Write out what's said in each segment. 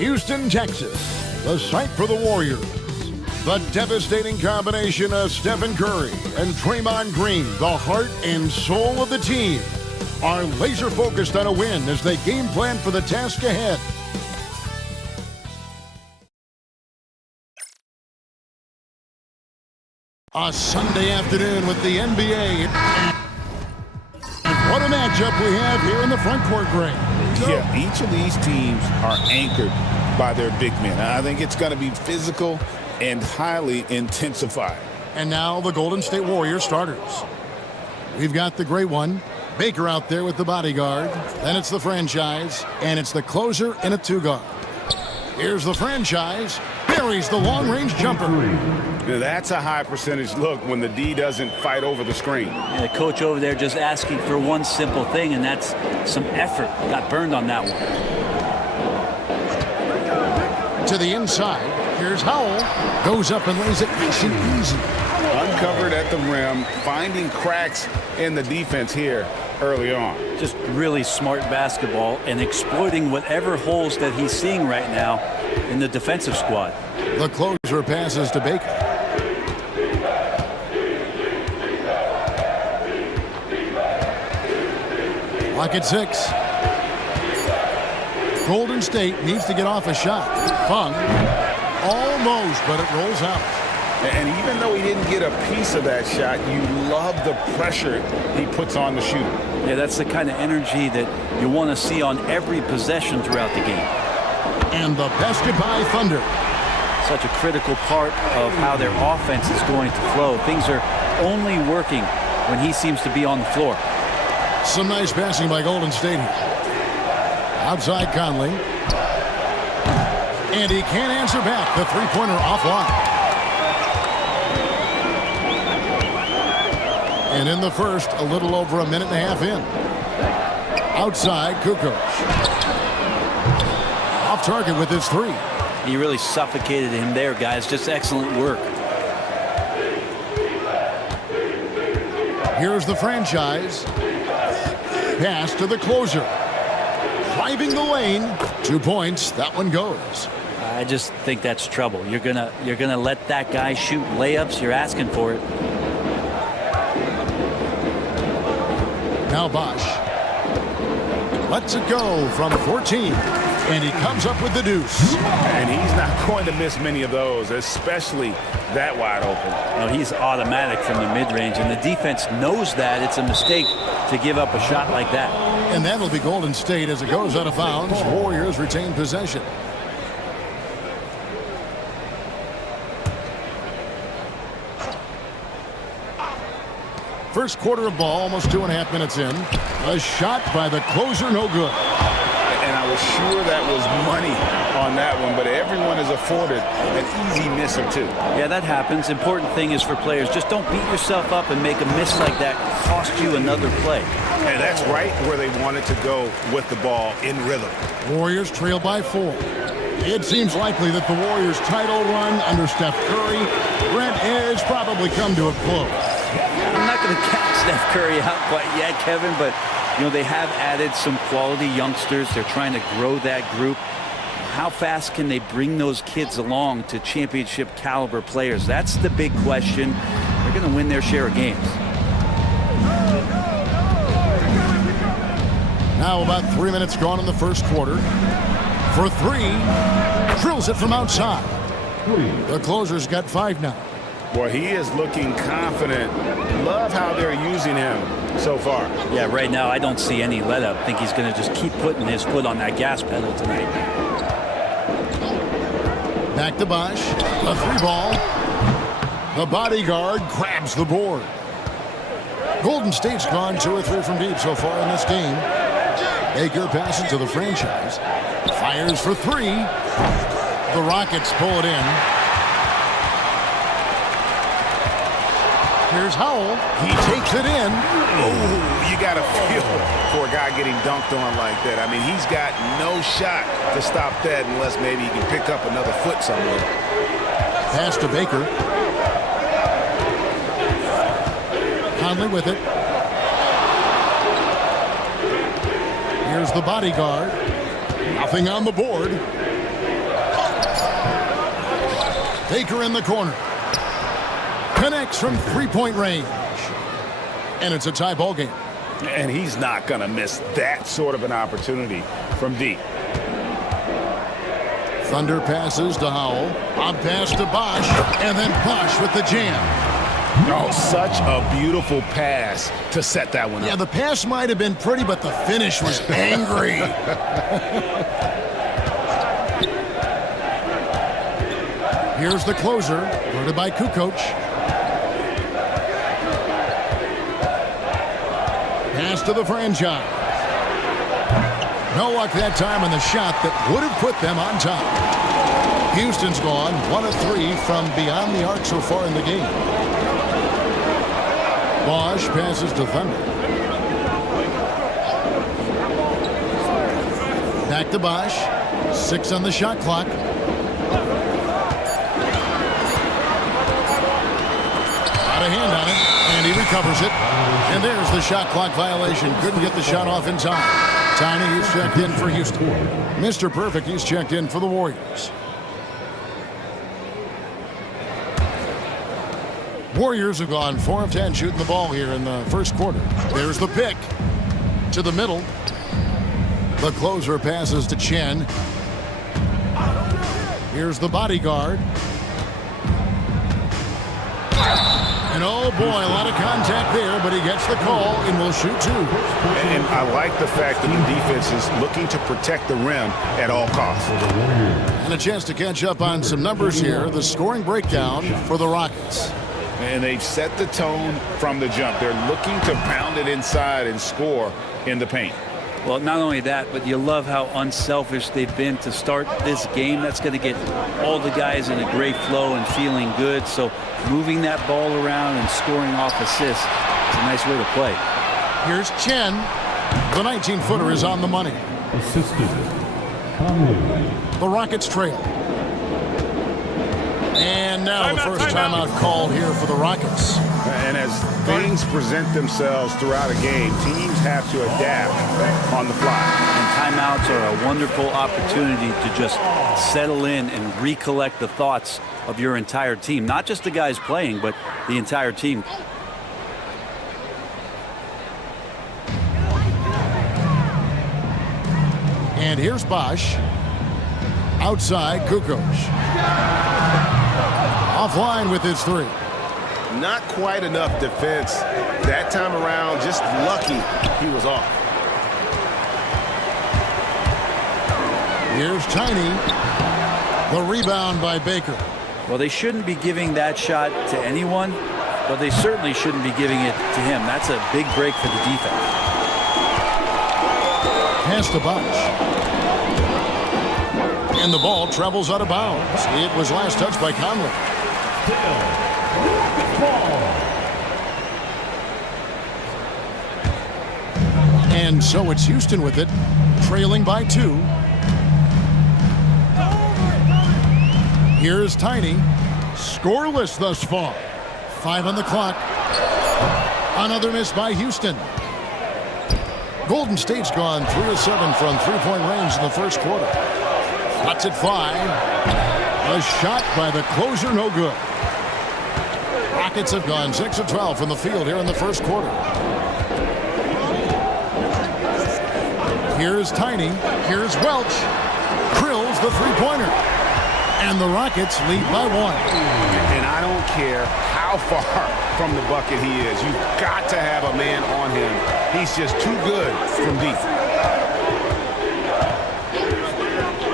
Houston, Texas, the site for the Warriors. The devastating combination of Stephen Curry and Draymond Green, the heart and soul of the team, are laser-focused on a win as they game plan for the task ahead. A Sunday afternoon with the NBA. And what a matchup we have here in the front court, Greg. Yeah, each of these teams are anchored by their big men. I think it's going to be physical and highly intensified. And now the Golden State Warriors starters. We've got the great one, Baker, out there with the bodyguard. Then it's the franchise, and it's the closer in a two-guard. Here's the franchise. Buries the long-range jumper. That's a high percentage look when the D doesn't fight over the screen. And the coach over there just asking for one simple thing, and that's some effort. Got burned on that one. To the inside. Here's Howell. Goes up and lays it nice and easy. Uncovered at the rim, finding cracks in the defense here early on. Just really smart basketball and exploiting whatever holes that he's seeing right now in the defensive squad. The closer passes to Baker. Lock at 6. Golden State needs to get off a shot. Fung. Almost, but it rolls out. And even though he didn't get a piece of that shot, you love the pressure he puts on the shooter. Yeah, that's the kind of energy that you want to see on every possession throughout the game. And the basket by Thunder. Such a critical part of how their offense is going to flow. Things are only working when he seems to be on the floor. Some nice passing by Golden State here. Outside Conley. And he can't answer back. The three-pointer offline. And in the first, a little over a minute and a half in. Outside, Kukoc. Off target with his three. He really suffocated him there, guys. Just excellent work. Here's the franchise. Pass to the closer. Driving the lane. 2 points. That one goes. I just think that's trouble. You're gonna let that guy shoot layups. You're asking for it. Now Bosch lets it go from 14, and he comes up with the deuce. And he's not going to miss many of those, especially that wide open. No, he's automatic from the mid-range, and the defense knows that it's a mistake to give up a shot like that. And that'll be Golden State as it goes out of bounds. Warriors retain possession. First quarter of ball, almost 2.5 minutes in. A shot by the closer, no good. And I was sure that was money on that one, but everyone is afforded an easy miss or two. Yeah, that happens. Important thing is for players, just don't beat yourself up and make a miss like that cost you another play. And that's right where they wanted to go with the ball in rhythm. Warriors trail by 4. It seems likely that the Warriors' title run under Steph Curry, Brent, has probably come to a close. I'm not going to count Steph Curry out quite yet, Kevin, but you know they have added some quality youngsters. They're trying to grow that group. How fast can they bring those kids along to championship caliber players? That's the big question. They're going to win their share of games. Now about 3 minutes gone in the first quarter. For 3, drills it from outside. The closer's got 5 now. Boy, he is looking confident. Love how they're using him so far. Yeah, right now I don't see any let up. I think he's going to just keep putting his foot on that gas pedal tonight. Back to Bosch. A 3-ball. The bodyguard grabs the board. Golden State's gone 2 or 3 from deep so far in this game. Baker passes to the franchise. Fires for 3. The Rockets pull it in. Here's Howell. He takes it in. Oh, you got to feel for a guy getting dunked on like that. I mean, he's got no shot to stop that unless maybe he can pick up another foot somewhere. Pass to Baker. Conley with it. Here's the bodyguard. Nothing on the board. Baker in the corner. Connects from three-point range. And it's a tie ball game. And he's not going to miss that sort of an opportunity from deep. Thunder passes to Howell. On pass to Bosch. And then Bosch with the jam. Oh, such a beautiful pass to set that one up. Yeah, the pass might have been pretty, but the finish was angry. Here's the closer, guarded by Kukoc. Pass to the franchise. No luck that time on the shot that would have put them on top. Houston's gone 1 of 3 from beyond the arc so far in the game. Bosch passes to Thunder. Back to Bosch. 6 on the shot clock. Got a hand on it, and he recovers it. And there's the shot clock violation. Couldn't get the shot off in time. Tiny, he's checked in for Houston. Mr. Perfect, he's checked in for the Warriors. Warriors have gone 4 of 10 shooting the ball here in the first quarter. There's the pick to the middle. The closer passes to Chen. Here's the bodyguard. And oh boy, a lot of contact there, but he gets the call and will shoot 2. And I like the fact that the defense is looking to protect the rim at all costs. And a chance to catch up on some numbers here. The scoring breakdown for the Rockets. And they've set the tone from the jump. They're looking to pound it inside and score in the paint. Well, not only that, but you love how unselfish they've been to start this game. That's going to get all the guys in a great flow and feeling good. So moving that ball around and scoring off assists is a nice way to play. Here's Chen. The 19-footer is on the money. The Rockets trail. And now the first timeout called here for the Rockets. And as things present themselves throughout a game, teams have to adapt on the fly. And timeouts are a wonderful opportunity to just settle in and recollect the thoughts of your entire team. Not just the guys playing, but the entire team. And here's Bosch. Outside, Kukoc. Offline with his 3. Not quite enough defense that time around. Just lucky he was off. Here's Tiny. The rebound by Baker. Well, they shouldn't be giving that shot to anyone, but they certainly shouldn't be giving it to him. That's a big break for the defense. Pass to Bosch. And the ball travels out of bounds. It was last touched by Conley. And so it's Houston with it, trailing by 2. Here's Tiny, scoreless thus far. 5 on the clock. Another miss by Houston. Golden State's gone 3 of 7 from three-point range in the first quarter. Shots at 5. A shot by the closer, no good. Rockets have gone 6 of 12 from the field here in the first quarter. Here's Tiny. Here's Welch. Drills the three-pointer. And the Rockets lead by 1. And I don't care how far from the bucket he is. You've got to have a man on him. He's just too good from deep.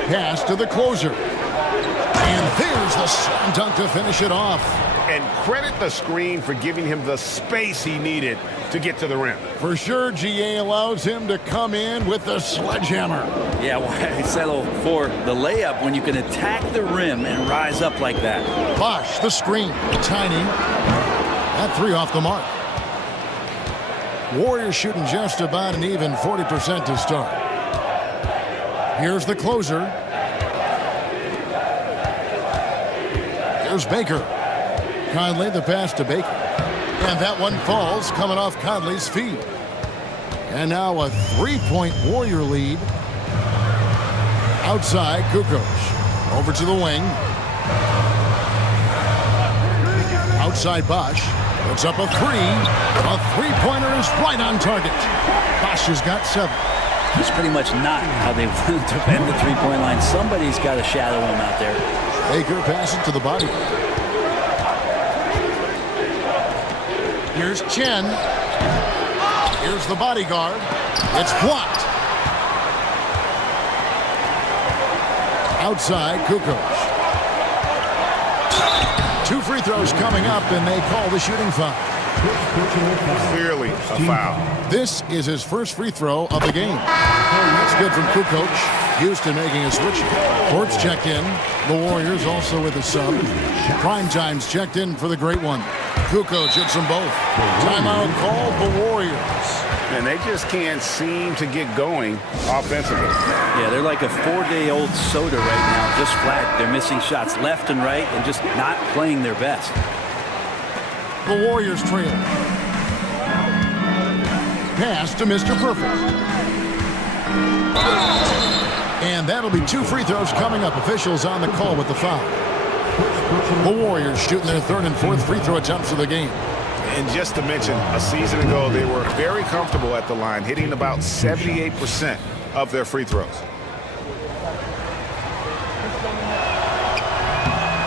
Pass to the closer. And there's the slam dunk to finish it off. And credit the screen for giving him the space he needed to get to the rim. For sure, GA allows him to come in with the sledgehammer. Yeah, why settle for the layup when you can attack the rim and rise up like that? Bosch, the screen. Tiny. That 3 off the mark. Warriors shooting just about an even 40% to start. Here's the closer. Here's Baker. Conley, the pass to Baker. And that one falls, coming off Conley's feet. And now a 3-point Warrior lead. Outside, Kukoc. Over to the wing. Outside Bosch. Puts up a three. A three-pointer is right on target. Bosch has got 7. It's pretty much not how they want to defend the three-point line. Somebody's got to shadow him out there. Baker passes to the body. Here's Chen. Here's the bodyguard. It's blocked. Outside, Kukoc. 2 free throws coming up, and they call the shooting foul. Clearly a foul. This is his first free throw of the game. That's good from Kukoc. Houston making a switch. Forbes checked in. The Warriors also with a sub. Prime Time's checked in for the great one. Kukoc hits them both. Timeout called the Warriors. And they just can't seem to get going offensively. Yeah, they're like a 4-day-old soda right now, just flat. They're missing shots left and right and just not playing their best. The Warriors trail. Pass to Mr. Perfect. And that'll be 2 free throws coming up. Officials on the call with the foul. The Warriors shooting their 3rd and 4th free throw attempts of the game. And just to mention, a season ago, they were very comfortable at the line, hitting about 78% of their free throws.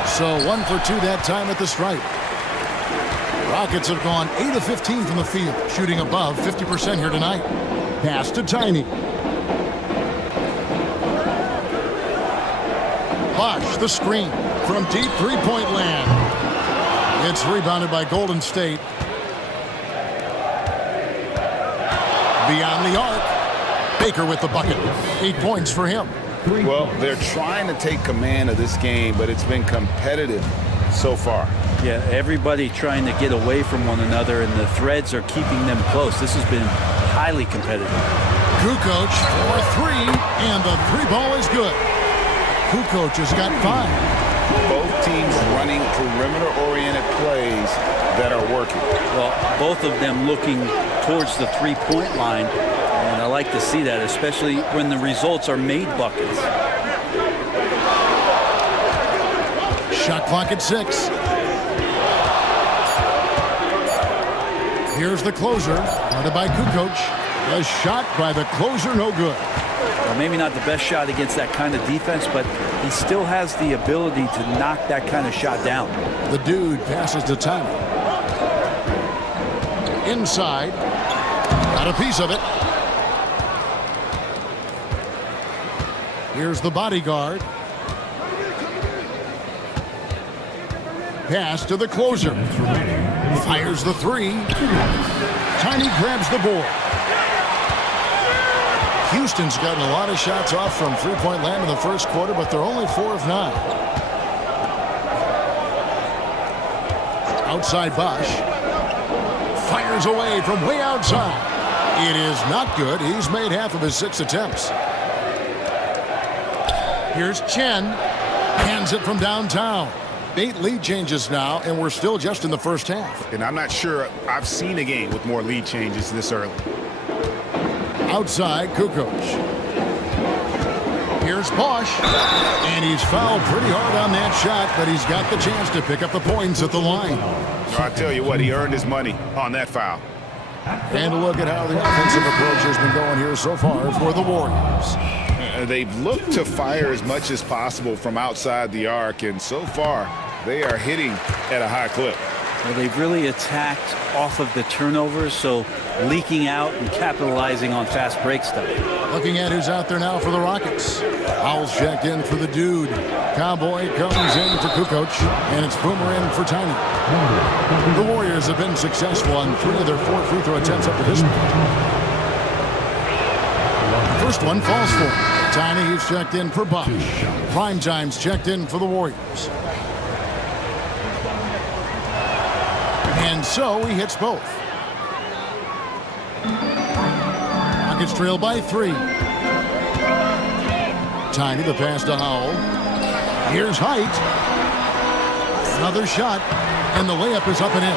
So 1 for 2 that time at the stripe. Rockets have gone 8 of 15 from the field, shooting above 50% here tonight. Pass to Tiny. Bosch, the screen from deep three-point land. It's rebounded by Golden State. Beyond the arc. Baker with the bucket. 8 points for him. Well, they're trying to take command of this game, but it's been competitive so far. Yeah, everybody trying to get away from one another, and the threads are keeping them close. This has been highly competitive. Kukoc for 3, and the 3-ball is good. Kukoc has got 5. Both teams running perimeter-oriented plays that are working. Well, both of them looking towards the three-point line, and I like to see that, especially when the results are made buckets. Shot clock at 6. Here's the closer, guarded by Kukoc. A shot by the closer, no good. Well, maybe not the best shot against that kind of defense, but he still has the ability to knock that kind of shot down. The dude passes to Tiny. Inside. Got a piece of it. Here's the bodyguard. Pass to the closer. Fires the 3. Tiny grabs the board. Houston's gotten a lot of shots off from three-point land in the first quarter, but they're only 4 of 9. Outside Bosch. Fires away from way outside. It is not good. He's made half of his 6 attempts. Here's Chen. Hands it from downtown. 8 lead changes now, and we're still just in the first half. And I'm not sure I've seen a game with more lead changes this early. Outside, Kukoc. Here's Bosch. And he's fouled pretty hard on that shot, but he's got the chance to pick up the points at the line. I tell you what, he earned his money on that foul. And a look at how the offensive approach has been going here so far for the Warriors. They've looked to fire as much as possible from outside the arc, and so far, they are hitting at a high clip. Well, they've really attacked off of the turnovers, so leaking out and capitalizing on fast break stuff. Looking at who's out there now for the Rockets. Howell's checked in for the dude. Cowboy comes in for Kukoc, and it's Boomer in for Tiny. The Warriors have been successful on 3 of their 4 free throw attempts up to this point. First one falls for him. Tiny, he's checked in for Bosch. Prime Time's checked in for the Warriors. And so he hits both. Rockets trail by 3. Tiny, the pass to Howell. Here's Height. Another shot, and the layup is up and in.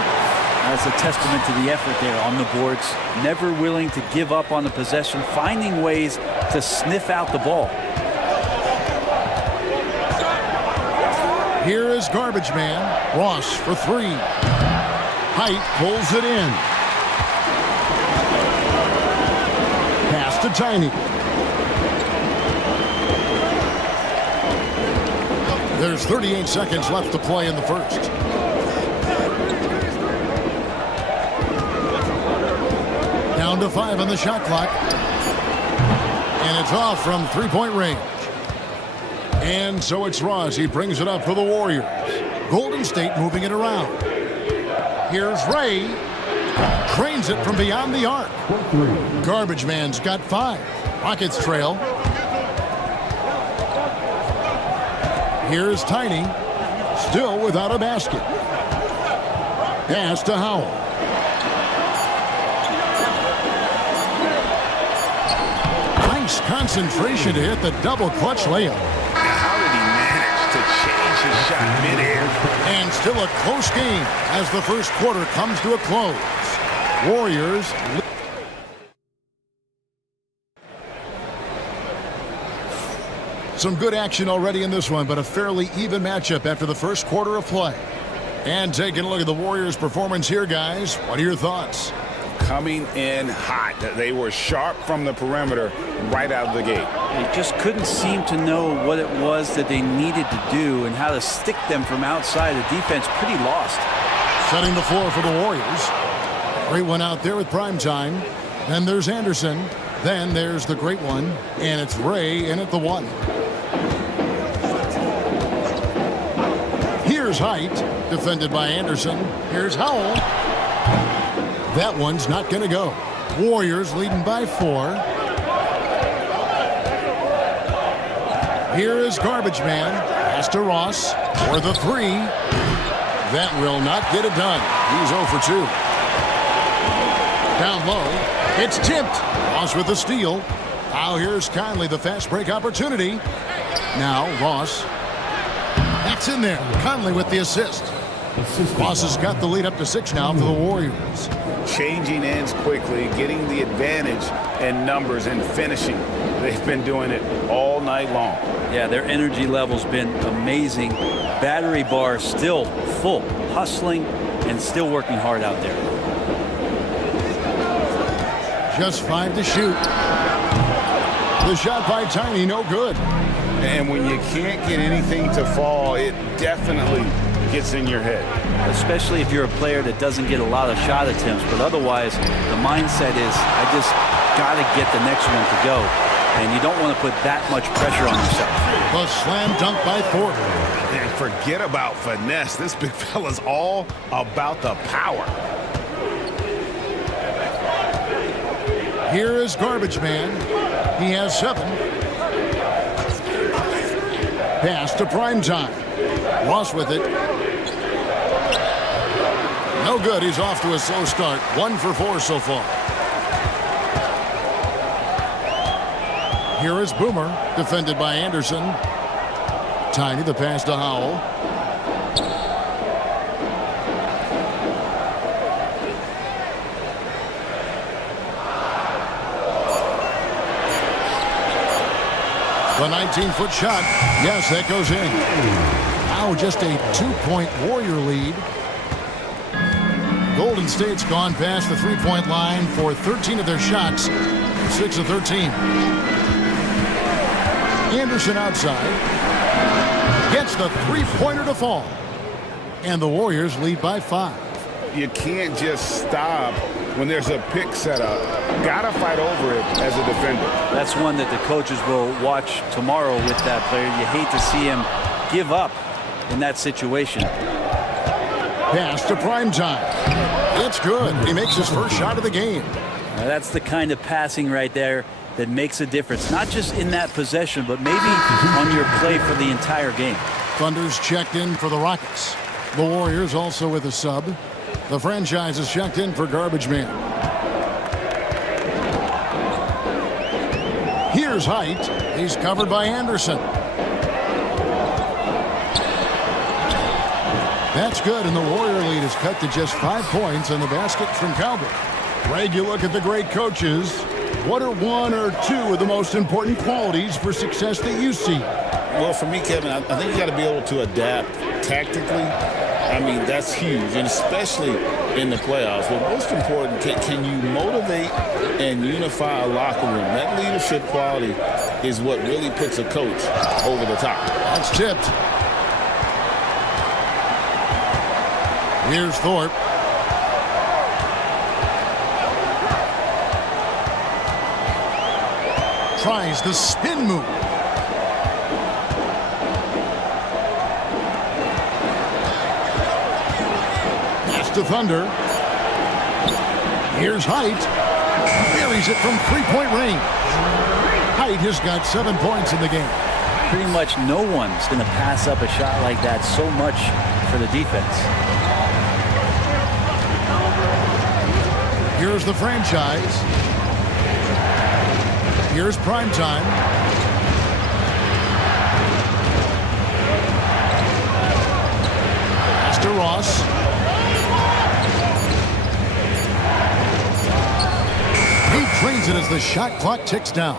That's a testament to the effort there on the boards. Never willing to give up on the possession, finding ways to sniff out the ball. Here is Garbage Man. Ross for three. Height pulls it in. Pass to Tiny. There's 38 seconds left to play in the first. Down to 5 on the shot clock. And it's off from three-point range. And so it's Ross. He brings it up for the Warriors. Golden State moving it around. Here's Ray. Trains it from beyond the arc. Garbage Man's got 5. Rockets trail. Here's Tiny. Still without a basket. Pass to Howell. Nice concentration to hit the double clutch layup. How did he manage to change his shot midair? And still a close game as the first quarter comes to a close. Warriors. Some good action already in this one, but a fairly even matchup after the first quarter of play. And taking a look at the Warriors' performance here, guys. What are your thoughts? Coming in hot. They were sharp from the perimeter right out of the gate. They just couldn't seem to know what it was that they needed to do and how to stick them from outside. The defense pretty lost. Setting the floor for the Warriors. Great one out there with prime time. Then there's Anderson. Then there's the great one. And it's Ray in at the 1. Here's Height. Defended by Anderson. Here's Howell. That one's not going to go. Warriors leading by 4. Here is Garbage Man. Pass to Ross for the 3. That will not get it done. He's 0 for 2. Down low. It's tipped. Ross with the steal. Now here's Conley, the fast break opportunity. Now Ross. That's in there. Conley with the assist. Ross has got the lead up to 6 now for the Warriors. Changing ends quickly, getting the advantage in numbers and finishing. They've been doing it all night long. Yeah, their energy level's been amazing. Battery bar still full, hustling and still working hard out there. Just 5 to shoot. The shot by Tiny, no good. And when you can't get anything to fall, it definitely gets in your head. Especially if you're a player that doesn't get a lot of shot attempts. But otherwise, the mindset is, I just got to get the next one to go. And you don't want to put that much pressure on yourself. The slam dunk by Thornton. And forget about finesse. This big fella's all about the power. Here is Garbage Man. He has 7. Pass to Primetime. Ross with it. No good. He's off to a slow start. 1 for 4 so far. Here is Boomer. Defended by Anderson. Tiny, the pass to Howell. The 19-foot shot. Yes, that goes in. Now just a 2-point Warrior lead. Golden State's gone past the three-point line for 13 of their shots. 6 of 13. Anderson outside. Gets the three-pointer to fall. And the Warriors lead by 5. You can't just stop when there's a pick set up. Gotta fight over it as a defender. That's one that the coaches will watch tomorrow with that player. You hate to see him give up in that situation. Pass to Primetime. It's good. He makes his first shot of the game. Now that's the kind of passing right there that makes a difference. Not just in that possession, but maybe on your play for the entire game. Thunder's checked in for the Rockets. The Warriors also with a sub. The franchise is checked in for Garbage Man. Here's Height. He's covered by Anderson. That's good, and the Warrior lead is cut to just 5 points on the basket from Calvert. Greg, you look at the great coaches. What are one or two of the most important qualities for success that you see? Well, for me, Kevin, I think you got to be able to adapt tactically. I mean, that's huge, and especially in the playoffs. But most important, can you motivate and unify a locker room? That leadership quality is what really puts a coach over the top. That's tipped. Here's Thorpe. Tries the spin move. Pass to Thunder. Here's Height. Buries it from three-point range. Height has got 7 points in the game. Pretty much no one's going to pass up a shot like that so much for the defense. Here's the franchise. Here's prime time. Pass to Ross. He trains it as the shot clock ticks down.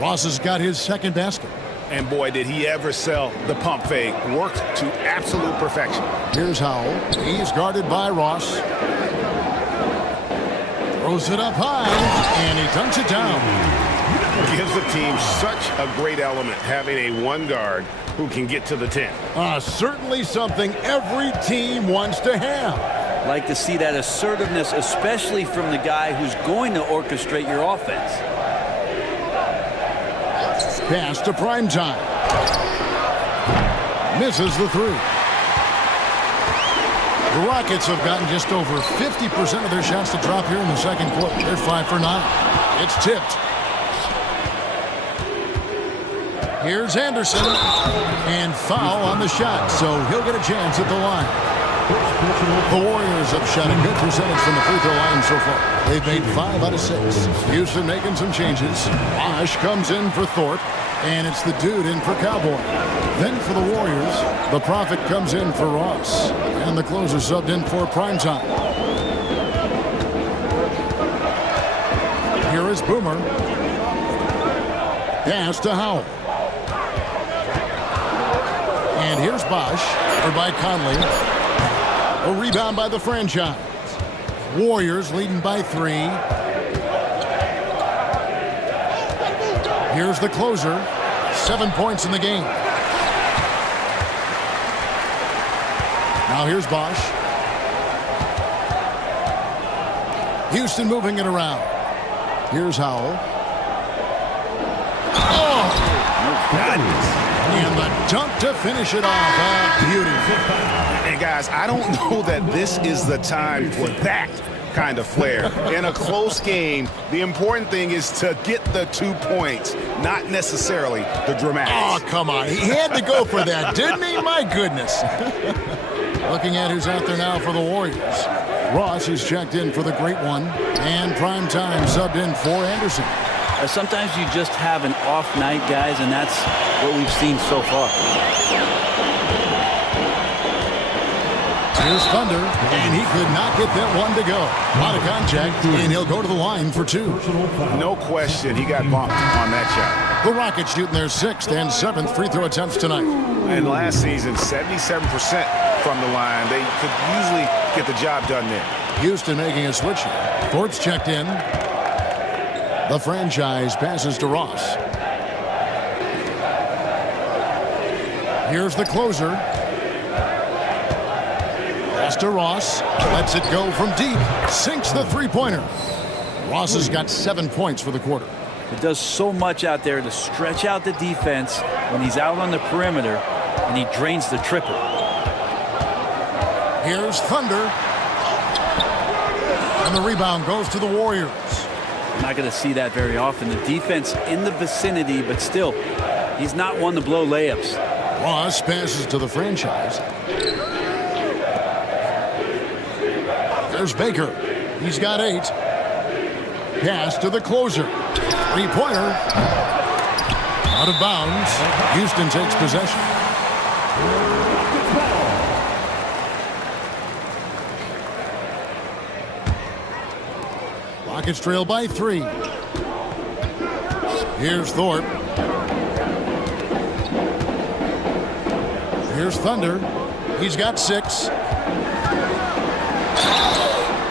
Ross has got his second basket. And boy, did he ever sell the pump fake. Worked to absolute perfection. Here's Howell. He's guarded by Ross. Throws it up high, and he dunks it down. Gives the team such a great element having a one guard who can get to the 10. Certainly something every team wants to have. Like to see that assertiveness, especially from the guy who's going to orchestrate your offense. Pass to prime time. Misses the three. The Rockets have gotten just over 50% of their shots to drop here in the second quarter. They're 5 for 9. It's tipped. Here's Anderson. And foul on the shot, so he'll get a chance at the line. The Warriors have shot a good percentage from the free throw line so far. They've made 5 out of 6. Houston making some changes. Bosh comes in for Thorpe, and it's the dude in for Cowboy. Then for the Warriors, the Prophet comes in for Ross, and the closer subbed in for primetime. Here is Boomer. Pass to Howell. And here's Bosh, or by Conley. A rebound by the franchise. Warriors leading by 3. Here's the closer. 7 points in the game. Now here's Bosh. Houston moving it around. Here's Howell. Oh! Goodness. And the dunk to finish it off. A beauty. And guys, I don't know that this is the time for that kind of flair. In a close game, the important thing is to get the 2 points, not necessarily the dramatics. Oh, come on. He had to go for that, didn't he? My goodness. Looking at who's out there now for the Warriors. Ross is checked in for the great one, and prime time subbed in for Anderson. Sometimes you just have an off night, guys, and that's what we've seen so far. Here's Thunder, and he could not get that one to go. A lot of contact, and he'll go to the line for 2. No question, he got bumped on that shot. The Rockets shooting their 6th and 7th free throw attempts tonight. And last season, 77% from the line. They could usually get the job done there. Houston making a switch here. Thorpe's checked in. The franchise passes to Ross. Here's the closer. Pass to Ross. Lets it go from deep. Sinks the three-pointer. Ross has got 7 points for the quarter. It does so much out there to stretch out the defense when he's out on the perimeter, and he drains the triple. Here's Thunder. And the rebound goes to the Warriors. I'm not going to see that very often. The defense in the vicinity, but still, he's not one to blow layups. Ross passes to the franchise. There's Baker. He's got 8. Pass to the closer. Three-pointer. Out of bounds. Houston takes possession. Rockets trail by 3. Here's Thorpe. Here's Thunder. He's got 6.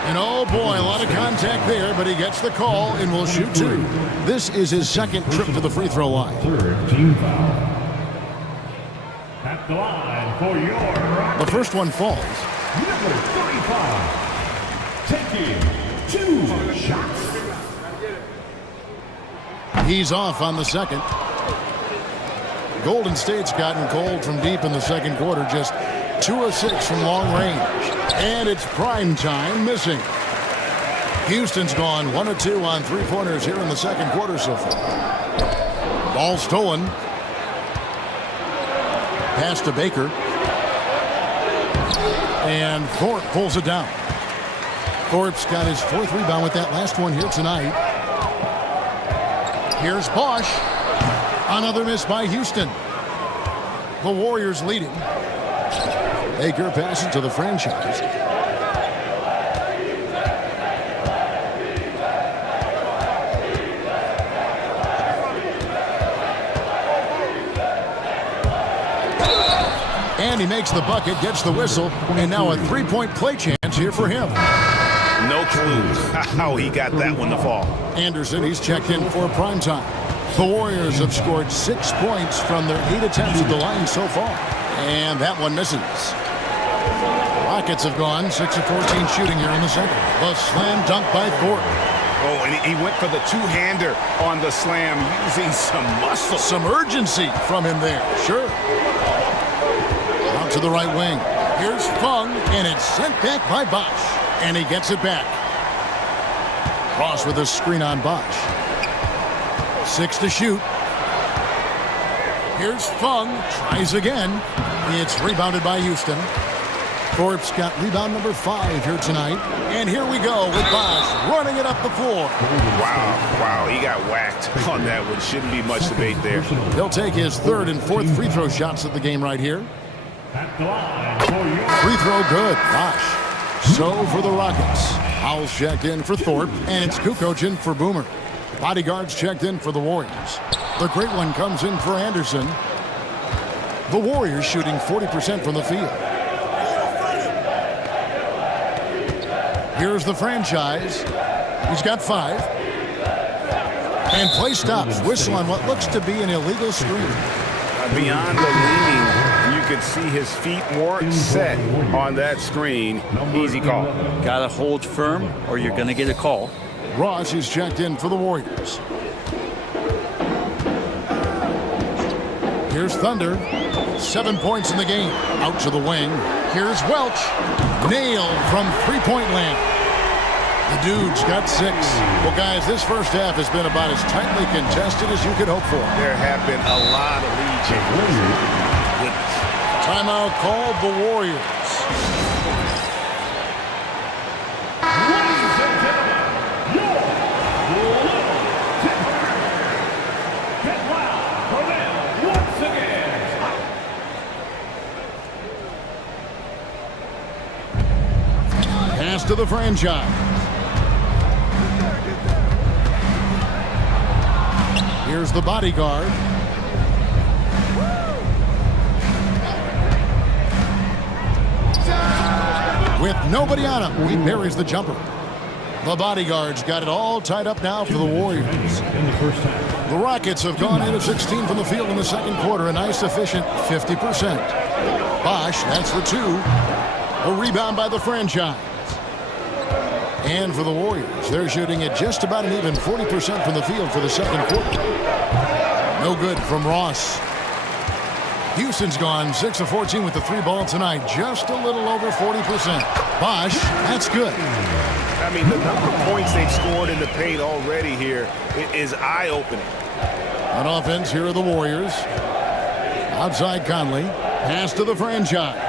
And oh boy, a lot of contact there, but he gets the call and will shoot 2. This is his second trip to the free throw line. Third team foul. At the line for your The first one falls. number 35. Taking 2 shots. He's off on the second. Golden State's gotten cold from deep in the second quarter, just 2 of 6 from long range. And it's prime time missing. Houston's gone 1 of 2 on 3-pointers here in the second quarter so far. Ball stolen. Pass to Baker. And Thorpe pulls it down. Thorpe's got his 4th rebound with that last one here tonight. Here's Bosch. Another miss by Houston. The Warriors leading. Baker passes to the franchise. And he makes the bucket, gets the whistle, and now a 3-point play chance here for him. No clue how he got that one to fall. Anderson, he's checked in for prime time. The Warriors have scored 6 points from their 8 attempts at the line so far. And that one misses. Rockets have gone 6 of 14 shooting here in the second. The slam dunk by Thorpe. Oh, and he went for the two-hander on the slam using some muscle. Some urgency from him there, sure. Out to the right wing. Here's Fung, and it's sent back by Bosch. And he gets it back. Ross with a screen on Bosch. 6 to shoot. Here's Fung. Tries again. It's rebounded by Houston. Thorpe's got rebound number 5 here tonight. And here we go with Bosch running it up the floor. Wow, he got whacked on that one. Shouldn't be much debate there. He'll take his 3rd and 4th free throw shots of the game right here. At the line for your Free throw good. Bosch. So for the Rockets. Howell's checked in for Thorpe, and it's Kukoc in for Boomer. Bodyguards checked in for the Warriors. The great one comes in for Anderson. The Warriors shooting 40% from the field. Here's the franchise. He's got 5. And play stops. Whistle on what looks to be an illegal screen. Beyond the leaning, you could see his feet weren't set on that screen. Easy call. Got to hold firm or you're going to get a call. Ross is checked in for the Warriors. Here's Thunder. 7 points in the game. Out to the wing. Here's Welch. Nailed from three-point land. The dude's got 6. Well, guys, this first half has been about as tightly contested as you could hope for. There have been a lot of lead changes. Goodness. Timeout called the Warriors. Pass to the franchise. Here's the bodyguard. With nobody on him, he buries the jumper. The bodyguard's got it all tied up now for the Warriors. The Rockets have gone 8 of 16 from the field in the second quarter, a nice efficient 50%. Bosch, that's for 2. A rebound by the franchise. And for the Warriors, they're shooting at just about an even 40% from the field for the second quarter. No good from Ross. Houston's gone 6 of 14 with the 3 ball tonight, just a little over 40%. Bosch, that's good. I mean, the number of points they've scored in the paint already here is eye-opening. On offense, here are the Warriors. Outside Conley. Pass to the franchise.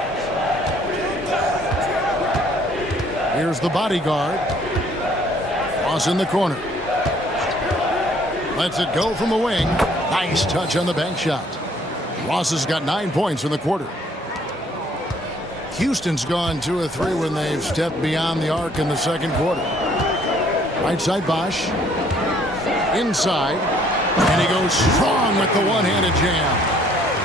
Here's the bodyguard. Ross in the corner. Lets it go from the wing. Nice touch on the bank shot. Ross has got 9 points in the quarter. Houston's gone 2 of 3 when they've stepped beyond the arc in the second quarter. Right side Bosch. Inside. And he goes strong with the one-handed jam.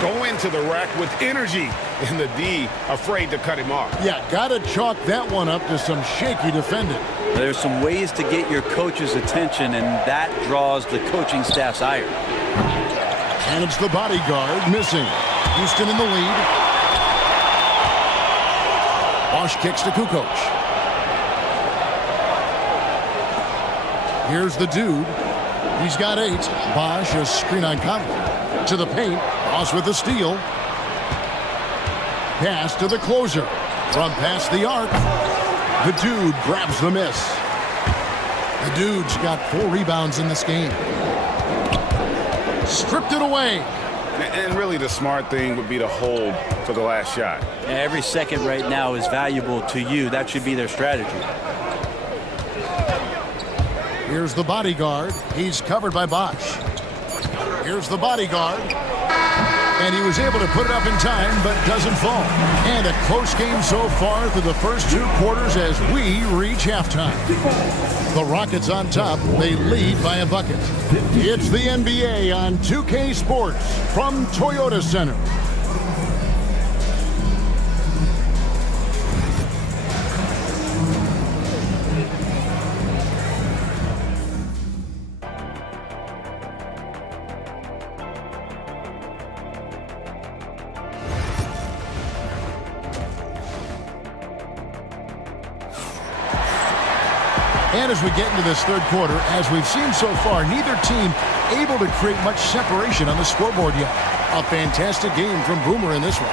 Go into the rack with energy, and the D afraid to cut him off. Yeah, got to chalk that one up to some shaky defending. There's some ways to get your coach's attention, and that draws the coaching staff's ire. And it's the bodyguard missing. Houston in the lead. Bosch kicks to Kukoc. Here's the dude. He's got 8. Bosch, a screen on Conley. To the paint. Ross with the steal. Pass to the closer. From past the arc. The dude grabs the miss. The dude's got 4 rebounds in this game. Stripped it away. And really the smart thing would be to hold for the last shot. Every second right now is valuable to you. That should be their strategy. Here's the bodyguard. He's covered by Bosch. Here's the bodyguard. And he was able to put it up in time, but doesn't fall. And a close game so far through the first 2 quarters as we reach halftime. The Rockets on top. They lead by a bucket. It's the NBA on 2K Sports from Toyota Center. And as we get into this third quarter, as we've seen so far, neither team able to create much separation on the scoreboard yet. A fantastic game from Boomer in this one.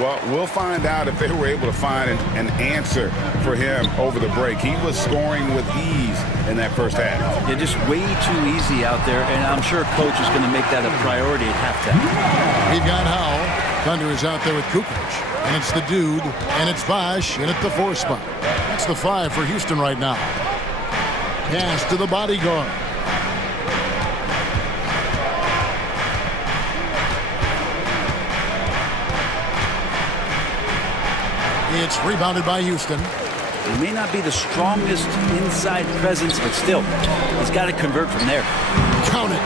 Well, we'll find out if they were able to find an answer for him over the break. He was scoring with ease in that first half. Yeah, just way too easy out there, and I'm sure coach is going to make that a priority at halftime. We've got Howell. Thunder is out there with Kukoc. And it's the dude, and it's Bosch in at the 4 spot. That's the 5 for Houston right now. Pass to the bodyguard. It's rebounded by Houston. He may not be the strongest inside presence, but still, he's got to convert from there. Count it.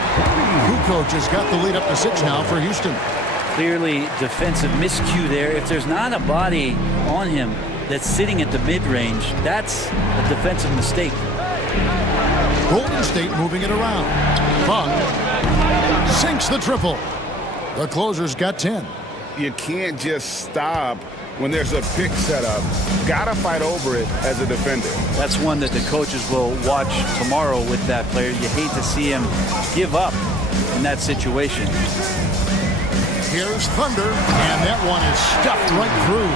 Kukoc has got the lead up to 6 now for Houston. Clearly defensive miscue there. If there's not a body on him that's sitting at the mid-range, that's a defensive mistake. Golden State moving it around. Fung sinks the triple. The closer's got 10. You can't just stop when there's a pick set up. Gotta fight over it as a defender. That's one that the coaches will watch tomorrow with that player. You hate to see him give up in that situation. Here's Thunder, and that one is stuffed right through.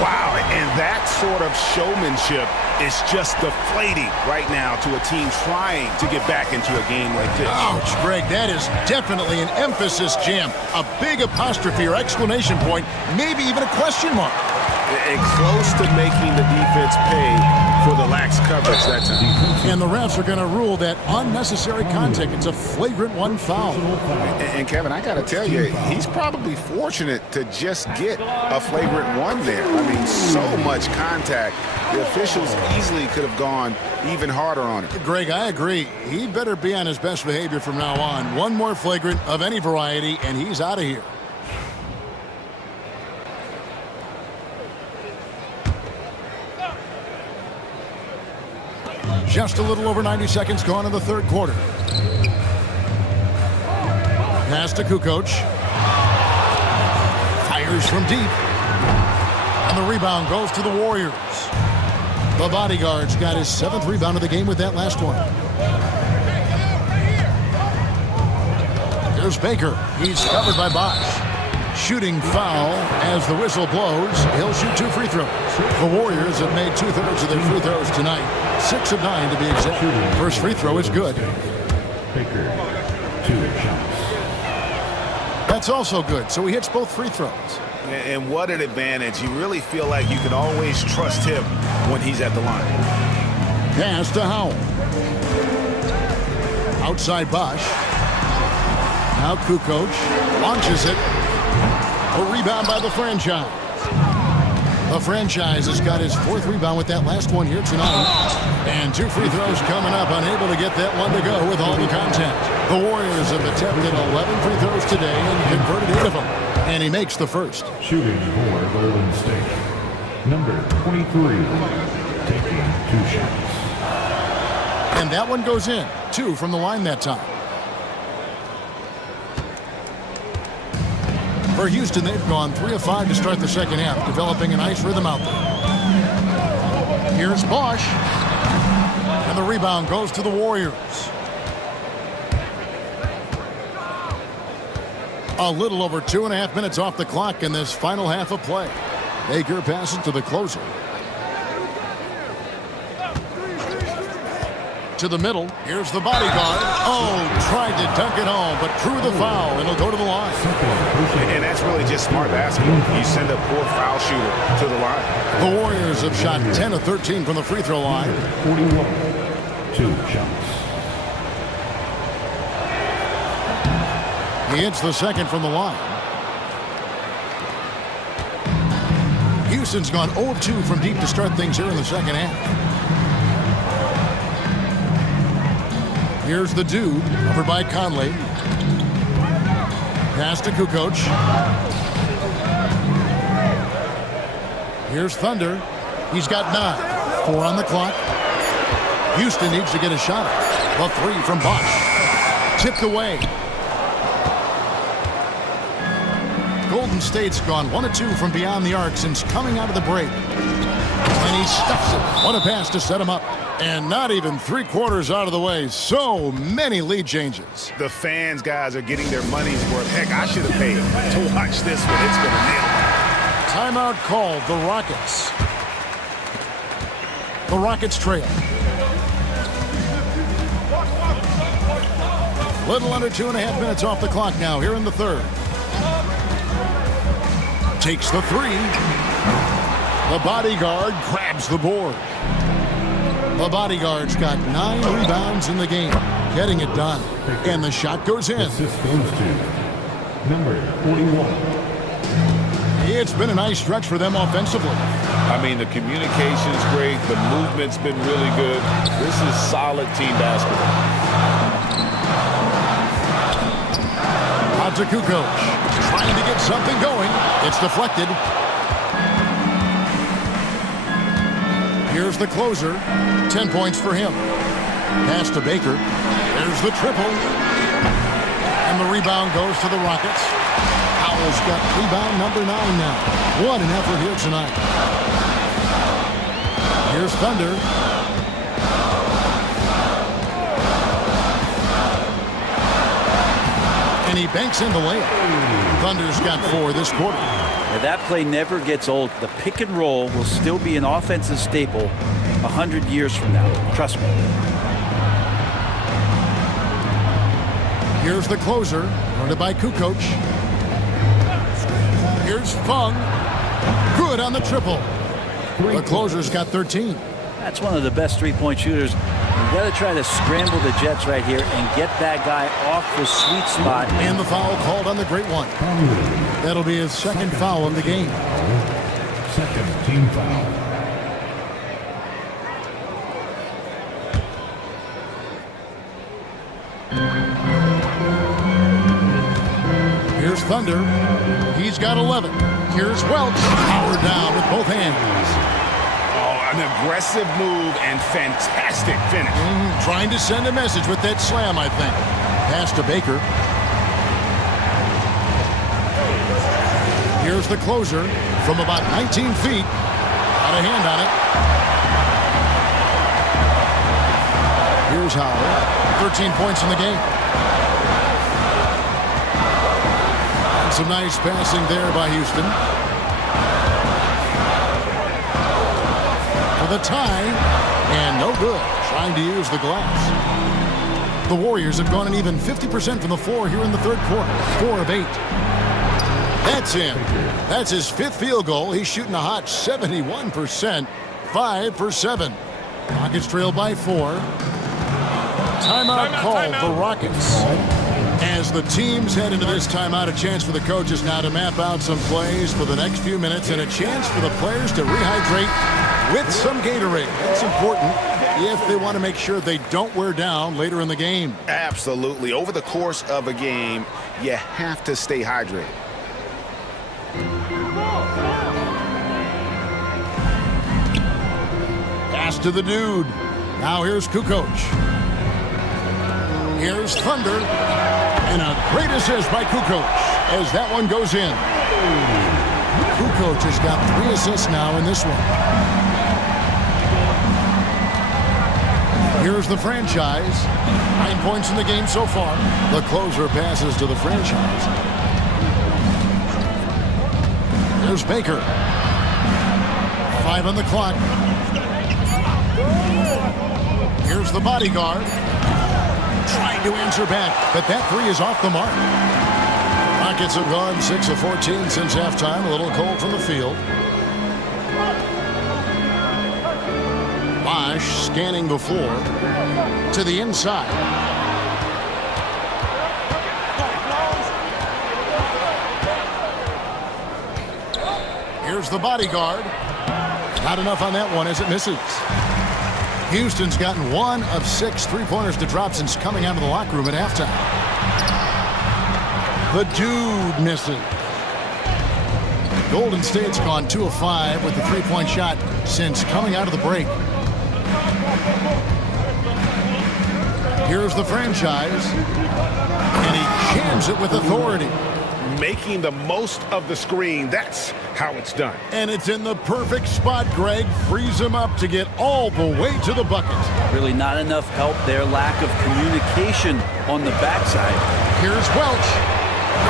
Wow, and that sort of showmanship is just deflating right now to a team trying to get back into a game like this. Ouch, Greg, that is definitely an emphasis jam. A big apostrophe or exclamation point, maybe even a question mark. And close to making the defense pay for the lax coverage that time. And the refs are going to rule that unnecessary contact. It's a flagrant 1 foul. And Kevin, I got to tell you, he's probably fortunate to just get a flagrant 1 there. I mean, so much contact. The officials easily could have gone even harder on it. Greg, I agree. He better be on his best behavior from now on. One more flagrant of any variety, and he's out of here. Just a little over 90 seconds gone in the third quarter. Pass to Kukoc. Fires from deep. And the rebound goes to the Warriors. The bodyguard's got his 7th rebound of the game with that last one. There's Baker. He's covered by Bosch. Shooting foul as the whistle blows. He'll shoot 2 free throws. The Warriors have made 2/3 of their free throws tonight. 6 of 9 to be exact. First free throw is good. Baker, 2 shots. That's also good. So he hits both free throws. And what an advantage. You really feel like you can always trust him when he's at the line. Pass to Howell. Outside Bosch. Now Kukoc launches it. A rebound by the franchise. The franchise has got his 4th rebound with that last one here tonight. And 2 free throws coming up, unable to get that one to go with all the contact. The Warriors have attempted 11 free throws today and converted 8 of them. And he makes the first. Shooting for Golden State. Number 23, taking 2 shots. And that one goes in. 2 from the line that time. For Houston, they've gone 3 of 5 to start the second half, developing a nice rhythm out there. Here's Bosch. And the rebound goes to the Warriors. A little over 2.5 minutes off the clock in this final half of play. Baker passes to the closer. To the middle. Here's the bodyguard. Oh, tried to dunk it home, but drew the foul, and he'll go to the line. And that's really just smart basketball. You send a poor foul shooter to the line. The Warriors have shot 10 of 13 from the free throw line. 41, 2 shots. He hits the second from the line. Houston's gone 0 of 2 from deep to start things here in the second half. Here's the dude, over by Conley. Pass to Kukoc. Here's Thunder. He's got 9. 4 on the clock. Houston needs to get a shot. The 3 from Bosch. Tipped away. Golden State's gone 1 of 2 from beyond the arc since coming out of the break. And he stuffs it. What a pass to set him up. And not even 3/4 out of the way. So many lead changes. The fans, guys, are getting their money's worth. Heck, I should have paid to watch this one. It's been a nail. Timeout called. The Rockets. The Rockets trail. Little under 2.5 minutes off the clock now here in the third. Takes the 3. The bodyguard grabs the board. The bodyguard's got 9 rebounds in the game, getting it done. And the shot goes in. Assist goes to number 41. It's been a nice stretch for them offensively. I mean, the communication's great. The movement's been really good. This is solid team basketball. Out to Kukoc. Trying to get something going. It's deflected. Here's the closer. 10 points for him. Pass to Baker. There's the triple. And the rebound goes to the Rockets. Howell's got rebound number 9 now. What an effort here tonight. Here's Thunder. And he banks in the layup. Thunder's got 4 this quarter. Now, that play never gets old. The pick and roll will still be an offensive staple 100 years from now. Trust me. Here's the closer, guarded by Kukoc. Here's Fung. Good on the triple. The closer's got 13. That's one of the best three-point shooters. You've got to try to scramble the Jets right here and get that guy off the sweet spot. And the foul called on the great one. That'll be his second foul of the game. Second team foul. Here's Thunder. He's got 11. Here's Welch. Powered down with both hands. Oh, an aggressive move and fantastic finish. Trying to send a message with that slam, I think. Pass to Baker. Here's the closer from about 19 feet. Got a hand on it. Here's Howell. 13 points in the game. And some nice passing there by Houston. For the tie, and no good. Trying to use the glass. The Warriors have gone an even 50% from the floor here in the third quarter. 4 of 8. That's in. That's his 5th field goal. He's shooting a hot 71%. 5 for 7. Rockets trail by 4. Timeout called the Rockets. As the teams head into this timeout, a chance for the coaches now to map out some plays for the next few minutes and a chance for the players to rehydrate with some Gatorade. That's important if they want to make sure they don't wear down later in the game. Absolutely. Over the course of a game, you have to stay hydrated. Pass to the dude. Now here's Kukoc. Here's Thunder. And a great assist by Kukoc as that one goes in. Kukoc has got 3 assists now in this one. Here's the franchise. 9 points in the game so far. The closer passes to the franchise. There's Baker. 5 on the clock. Here's the bodyguard. Trying to answer back, but that 3 is off the mark. Rockets have gone 6 of 14 since halftime. A little cold from the field. Bosch scanning the floor to the inside. Here's the bodyguard. Not enough on that one as it misses. Houston's gotten 1 of 6 3-pointers to drop since coming out of the locker room at halftime. The dude misses. Golden State's gone 2 of 5 with the 3-point shot since coming out of the break. Here's the franchise. And he jams it with authority. Making the most of the screen. That's how it's done. And it's in the perfect spot. Greg frees him up to get all the way to the bucket. Really not enough help there. Lack of communication on the backside. Here's Welch.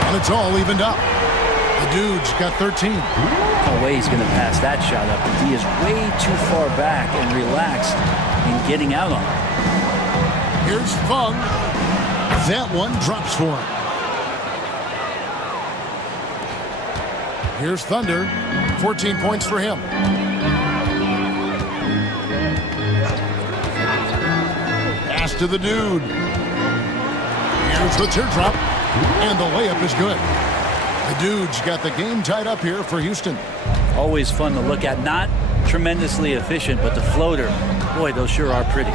And it's all evened up. The dude's got 13. No way he's going to pass that shot up. The D is way too far back and relaxed in getting out on it. Here's Fung. That one drops for him. Here's Thunder. 14 points for him. Pass to the dude. Here's the teardrop. And the layup is good. The dude's got the game tied up here for Houston. Always fun to look at. Not tremendously efficient, but the floater, boy, those sure are pretty.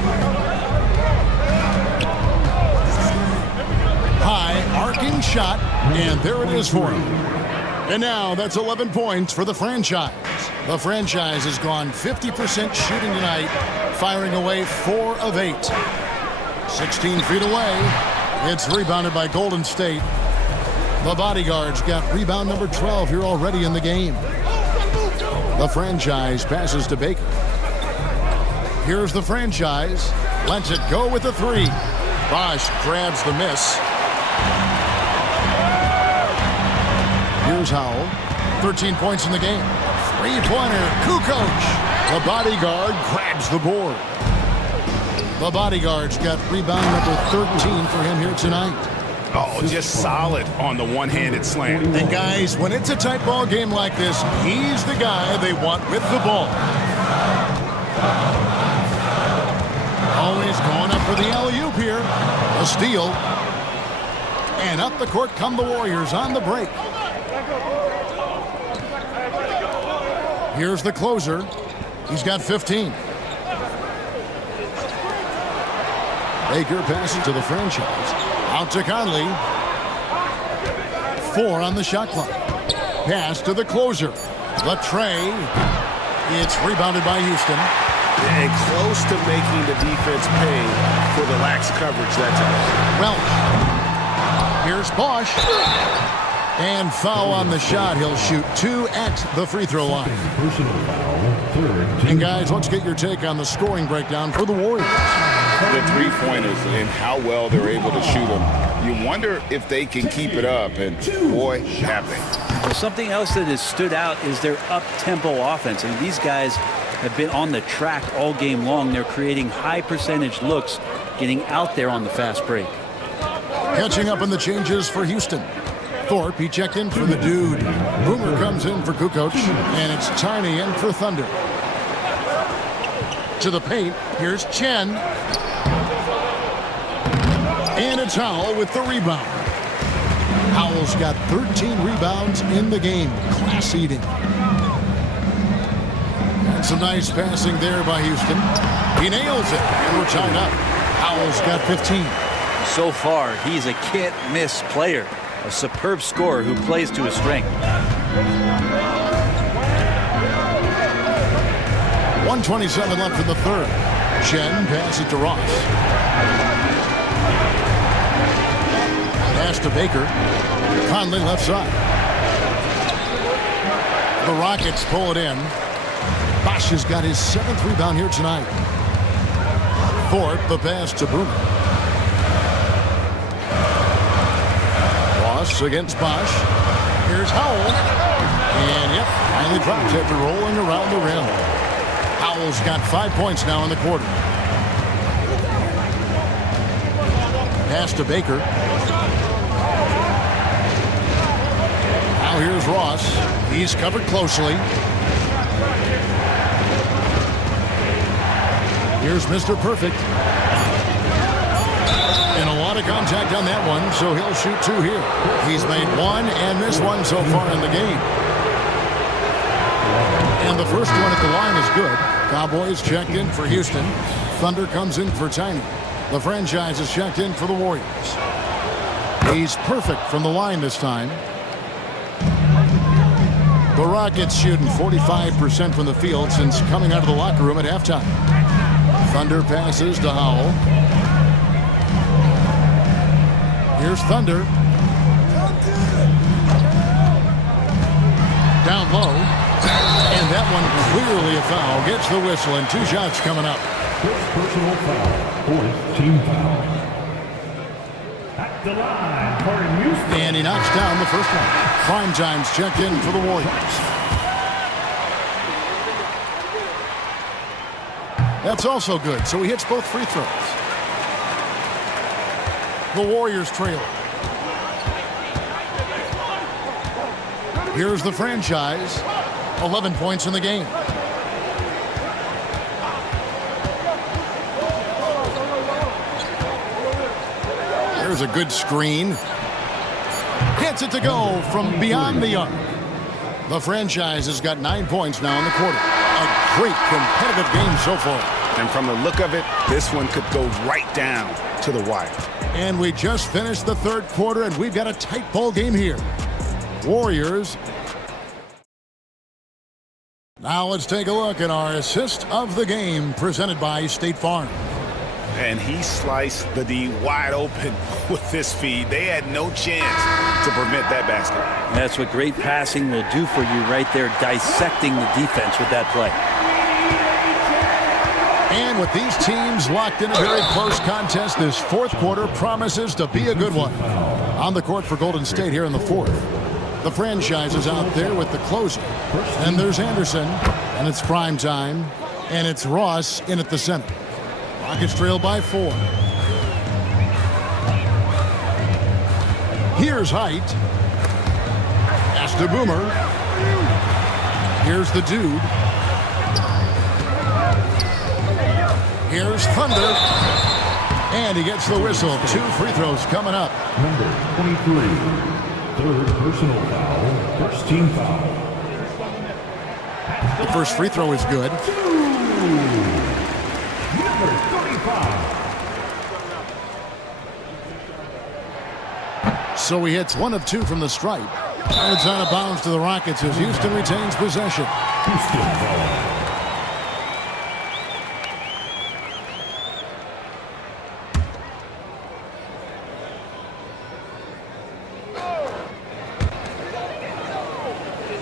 High arcing shot, and there it is for him. And now that's 11 points for the franchise. The franchise has gone 50% shooting tonight, firing away 4 of 8. 16 feet away. It's rebounded by Golden State. The bodyguard's got rebound number 12 here already in the game. The franchise passes to Baker. Here's the franchise. Lets it go with the 3. Bosch grabs the miss. Here's Howell. 13 points in the game. 3-pointer. Kukoc. The bodyguard grabs the board. The bodyguard's got rebound number 13 for him here tonight. Oh, just solid on the one-handed slam. And guys, when it's a tight ball game like this, he's the guy they want with the ball. Always going up for the alley-oop here. A steal. And up the court come the Warriors on the break. Here's the closer. He's got 15. Baker passes to the franchise. Out to Conley. 4 on the shot clock. Pass to the closer. Latre. It's rebounded by Houston. And close to making the defense pay for the lax coverage that time. Welch. Here's Bosch. And foul on the shot. He'll shoot 2 at the free throw line. Personal foul, 3rd. And guys, let's get your take on the scoring breakdown for the Warriors. The 3-pointers and how well they're able to shoot them. You wonder if they can keep it up, and boy, have they. Well, something else that has stood out is their up-tempo offense. I mean, these guys have been on the track all game long. They're creating high-percentage looks, getting out there on the fast break. Catching up on the changes for Houston. Thorpe, he checked in for the dude. Boomer comes in for Kukoc, and it's Tiny in for Thunder. To the paint, here's Chen. And it's Howell with the rebound. Howell's got 13 rebounds in the game. Class eating. And some nice passing there by Houston. He nails it, and we're tied up. Howell's got 15. So far, he's a can't-miss player. A superb scorer who plays to his strength. 1:27 left in the third. Chen passes it to Ross. Pass to Baker. Conley left side. The Rockets pull it in. Bosch has got his 7th rebound here tonight. Thorpe, the pass to Boomer. Ross against Bosch. Here's Howell. And yep, finally drops after rolling around the rim. Howell's got 5 points now in the quarter. Pass to Baker. Now here's Ross. He's covered closely. Here's Mr. Perfect. And a lot of contact on that one, so he'll shoot 2 here. He's made 1 and missed 1 so far in the game. And the first one at the line is good. Cowboys checked in for Houston. Thunder comes in for Tiny. The franchise is checked in for the Warriors. He's perfect from the line this time. The Rockets shooting 45% from the field since coming out of the locker room at halftime. Thunder passes to Howell. Here's Thunder. Down low. And that one clearly a foul. Gets the whistle and 2 shots coming up. First personal foul. 4th team foul. At the line for Houston. And he knocks down the first one. Prime time's checked in for the Warriors. That's also good, so he hits both free throws. The Warriors trail. Here's the franchise. 11 points in the game. There's a good screen. Gets it to go from beyond the arc. The franchise has got 9 points now in the quarter. A great competitive game so far. And from the look of it, this one could go right down to the wire. And we just finished the third quarter, and we've got a tight ball game here. Warriors. Now let's take a look at our assist of the game presented by State Farm. And he sliced the D wide open with this feed. They had no chance to prevent that basket. That's what great passing will do for you right there, dissecting the defense with that play. And with these teams locked in a very close contest, this fourth quarter promises to be a good one. On the court for Golden State here in the fourth. The franchise is out there with the closer. And there's Anderson, and it's prime time, and it's Ross in at the center. Rockets trail by 4. Here's Height. Pass to Boomer. Here's the dude. Here's Thunder. And he gets the whistle. 2 free throws coming up. Number 23. 3rd personal foul. First team foul. The first free throw is good. Number 35. So he hits 1 of 2 from the stripe. And it's out of bounds to the Rockets as Houston retains possession. Houston ball.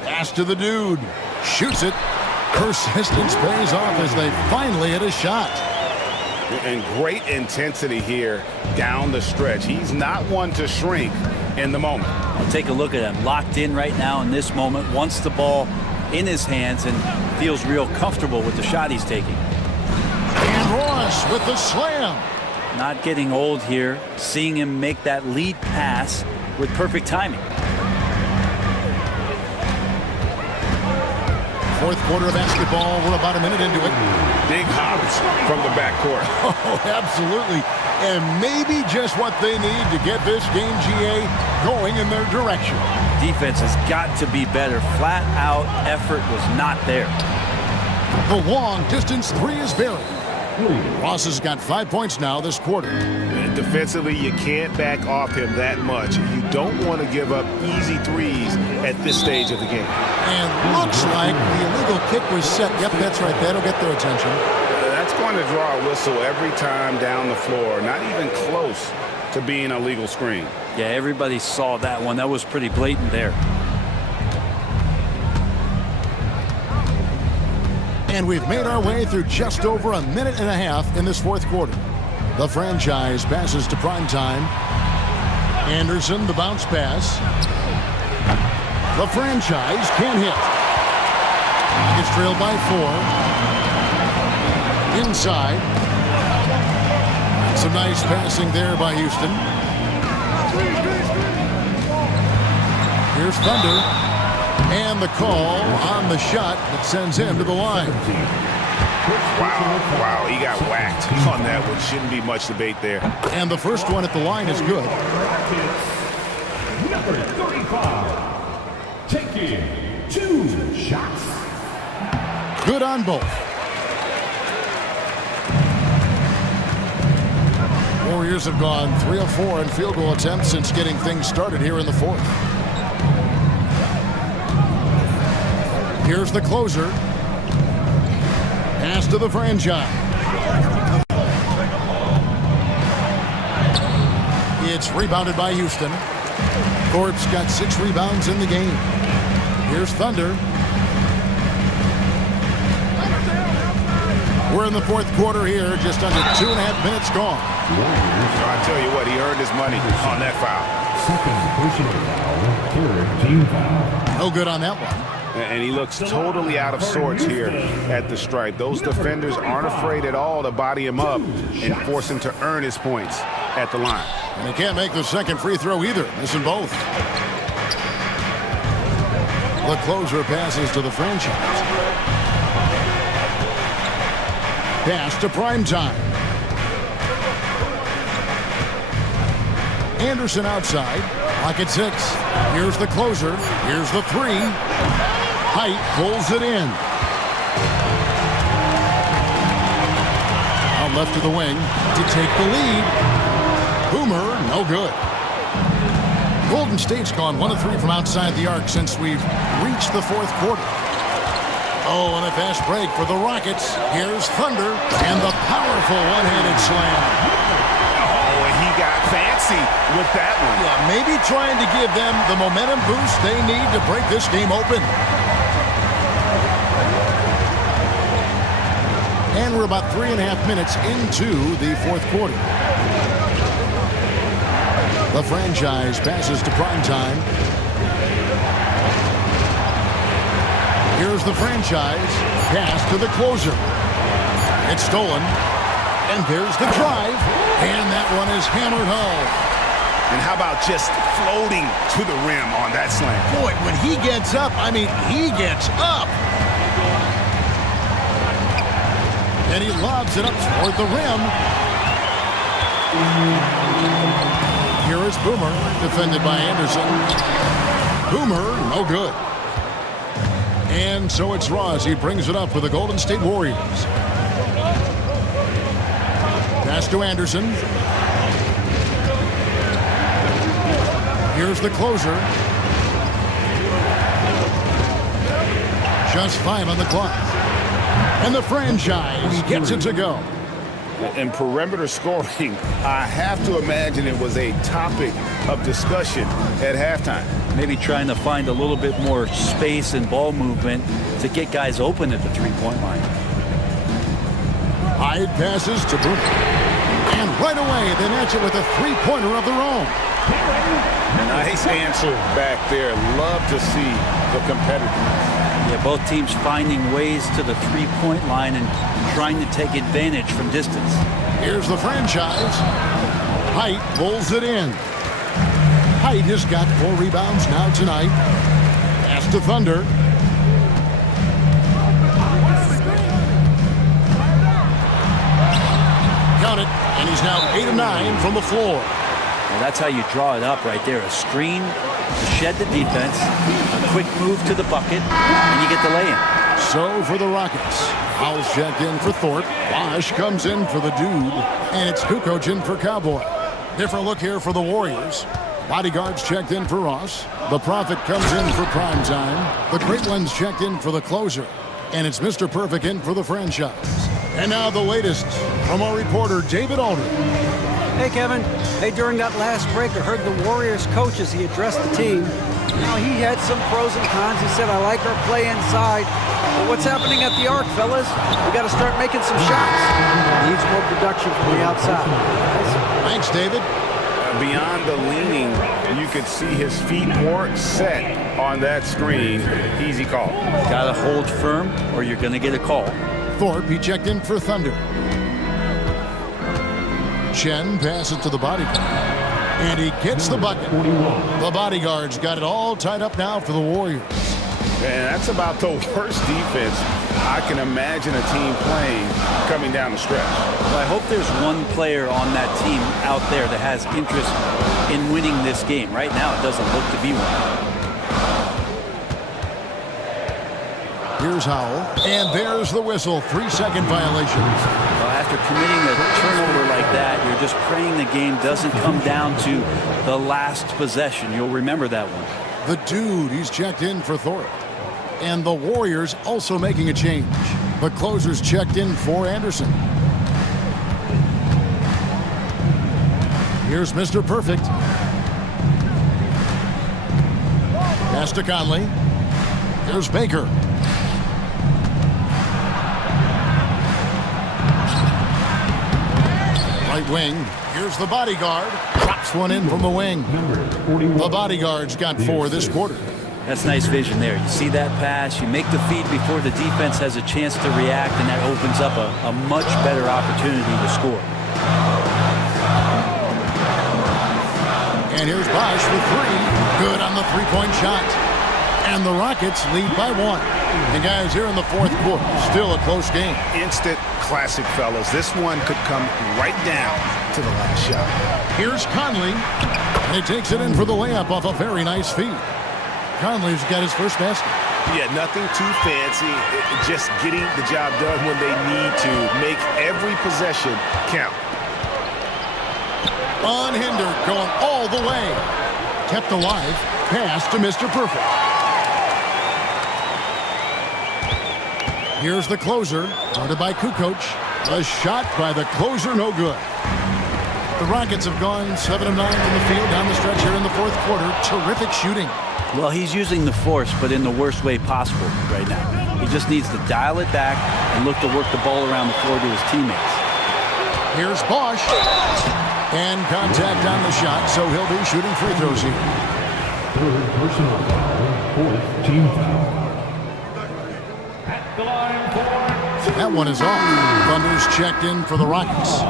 Pass to the dude. Shoots it. Persistence pays off as they finally hit a shot. And great intensity here down the stretch. He's not one to shrink in the moment. I'll take a look at him. Locked in right now in this moment. Wants the ball in his hands and feels real comfortable with the shot he's taking. And Ross with the slam. Not getting old here. Seeing him make that lead pass with perfect timing. Fourth quarter of basketball. We're about a minute into it. Big hops from the backcourt. Oh, absolutely. And maybe just what they need to get this game, GA, going in their direction. Defense has got to be better. Flat out effort was not there. The long distance three is buried. Ross has got 5 points now this quarter. And defensively, you can't back off him that much. You don't want to give up easy threes at this stage of the game. And looks like the illegal kick was set. Yep, that's right. That'll get their attention. That's going to draw a whistle every time down the floor. Not even close to being a legal screen. Yeah, everybody saw that one. That was pretty blatant there. And we've made our way through just over a minute and a half in this fourth quarter. The franchise passes to prime time. Anderson, the bounce pass. The franchise can't hit. It's trailed by 4. Inside. Some nice passing there by Houston. Here's Thunder. And the call on the shot that sends him to the line. Wow, he got whacked on that one. Shouldn't be much debate there. And the first one at the line is good. Number 35, taking 2 shots. Good on both. Warriors have gone 3 of 4 in field goal attempts since getting things started here in the fourth. Here's the closer. Pass to the franchise. It's rebounded by Houston. Thorpe's got 6 rebounds in the game. Here's Thunder. We're in the fourth quarter here, just under 2.5 minutes gone. I tell you what, he earned his money on that foul. Second personal foul, 3rd team foul. No good on that one. And he looks totally out of sorts here at the stripe. Those defenders aren't afraid at all to body him up and force him to earn his points at the line. And he can't make the second free throw either, missing both. The closer passes to the franchise. Pass to primetime. Anderson outside. Clock at 6. Here's the closer. Here's the 3. Height pulls it in. Out left to the wing to take the lead. Boomer, no good. Golden State's gone 1 of 3 from outside the arc since we've reached the fourth quarter. Oh, and a fast break for the Rockets. Here's Thunder and the powerful one-handed slam. Oh, and he got fancy with that one. Yeah, maybe trying to give them the momentum boost they need to break this game open. And we're about 3.5 minutes into the fourth quarter. The franchise passes to primetime. Here's the franchise. Pass to the closer. It's stolen. And there's the drive. And that one is hammered home. And how about just floating to the rim on that slam? Boy, when he gets up, I mean, he gets up. And he lobs it up toward the rim. Here is Boomer, defended by Anderson. Boomer, no good. And so it's Ross. He brings it up for the Golden State Warriors. Pass to Anderson. Here's the closer. Just 5 on the clock. And the franchise gets it to go. And perimeter scoring, I have to imagine it was a topic of discussion at halftime. Maybe trying to find a little bit more space and ball movement to get guys open at the three-point line. Hyde passes to Boomer. And right away, they match it with a three-pointer of their own. Nice answer back there. Love to see the competitiveness. Yeah, both teams finding ways to the three-point line and trying to take advantage from distance. Here's the franchise. Height pulls it in. Height has got 4 rebounds now tonight. Pass to Thunder. Count it, and he's now 8 of 9 from the floor. Well, that's how you draw it up right there. A screen to shed the defense, a quick move to the bucket, and you get the lay-in. So for the Rockets, Howell's checked in for Thorpe. Bosch comes in for the Dude, and it's Kukoc in for Cowboy. Different look here for the Warriors. Bodyguards checked in for Ross. The Prophet comes in for prime time. The Great Ones checked in for the closer. And it's Mr. Perfect in for the franchise. And now the latest from our reporter, David Aldridge. Hey, Kevin. Hey, during that last break, I heard the Warriors coach as he addressed the team. Now, he had some pros and cons. He said, I like our play inside. But what's happening at the arc, fellas? We got to start making some shots. Needs more production from the outside. Thanks, David. Beyond the leaning, you could see his feet weren't set on that screen. Easy call. Got to hold firm or you're going to get a call. Thorpe, he checked in for Thunder. Chen passes to the bodyguard. And he gets the bucket. The Bodyguards got it all tied up now for the Warriors. Man, that's about the worst defense I can imagine a team playing coming down the stretch. Well, I hope there's one player on that team out there that has interest in winning this game. Right now, it doesn't look to be one. Here's Howell. And there's the whistle. 3-second violation. Well, after committing a turnover like that, you're just praying the game doesn't come down to the last possession. You'll remember that one. The Dude, he's checked in for Thorpe. And the Warriors also making a change. The closer's checked in for Anderson. Here's Mr. Perfect. Pass to Conley. Here's Baker. Right wing. Here's the Bodyguard. Drops one in from the wing. The Bodyguard's got 4 this quarter. That's nice vision there. You see that pass, you make the feed before the defense has a chance to react, and that opens up a much better opportunity to score. And here's Bosch for 3. Good on the three-point shot. And the Rockets lead by 1. And guys, here in the fourth quarter, still a close game. Instant classic, fellas. This one could come right down to the last shot. Here's Conley. And he takes it in for the layup off a very nice feed. Conley's got his first basket. Yeah, nothing too fancy. Just getting the job done when they need to. Make every possession count. Unhindered, going all the way. Kept alive. Pass to Mr. Perfect. Here's the closer. Guarded by Kukoc. A shot by the closer, no good. The Rockets have gone 7 of 9 from the field down the stretch here in the fourth quarter. Terrific shooting. Well, he's using the force, but in the worst way possible right now. He just needs to dial it back and look to work the ball around the floor to his teammates. Here's Bosch. And contact on the shot, so he'll be shooting free throws here. Third personal foul, fourth team foul. At the line for... That one is off. Thunder's checked in for the Rockets.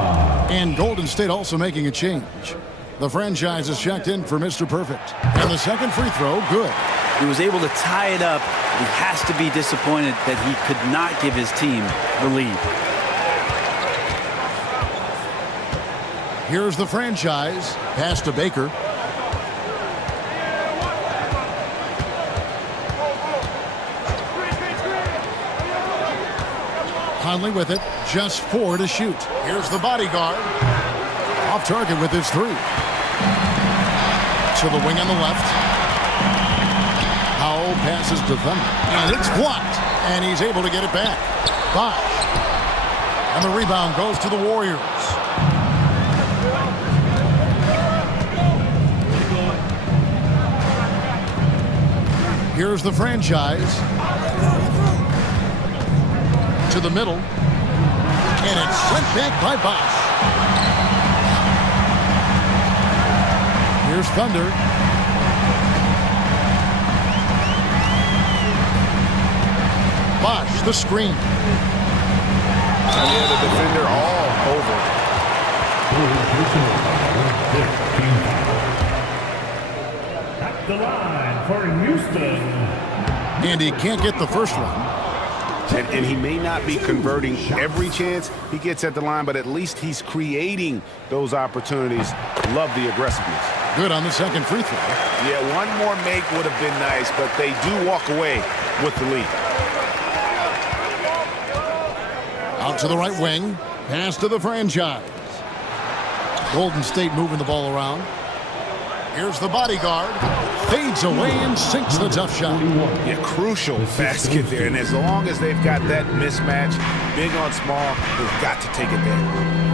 And Golden State also making a change. The franchise is checked in for Mr. Perfect. And the second free throw, good. He was able to tie it up. He has to be disappointed that he could not give his team the lead. Here's the franchise. Pass to Baker. Conley with it. Just 4 to shoot. Here's the Bodyguard. Off target with his 3. To the wing on the left. Howell passes to Thunder. And it's blocked. And he's able to get it back. Bosch. And the rebound goes to the Warriors. Here's the franchise. To the middle. And it's sent back by Bosch. Here's Thunder. Bosch, the screen. And yeah, the defender all over. At the line for Houston. And he can't get the first one. And he may not be converting every chance he gets at the line, but at least he's creating those opportunities. Love the aggressiveness. Good on the second free throw. Yeah, one more make would have been nice, but they do walk away with the lead. Out to the right wing. Pass to the franchise. Golden State moving the ball around. Here's the bodyguard. Fades away and sinks the tough shot. Yeah, crucial basket there. And as long as they've got that mismatch, big on small, they've got to take it there.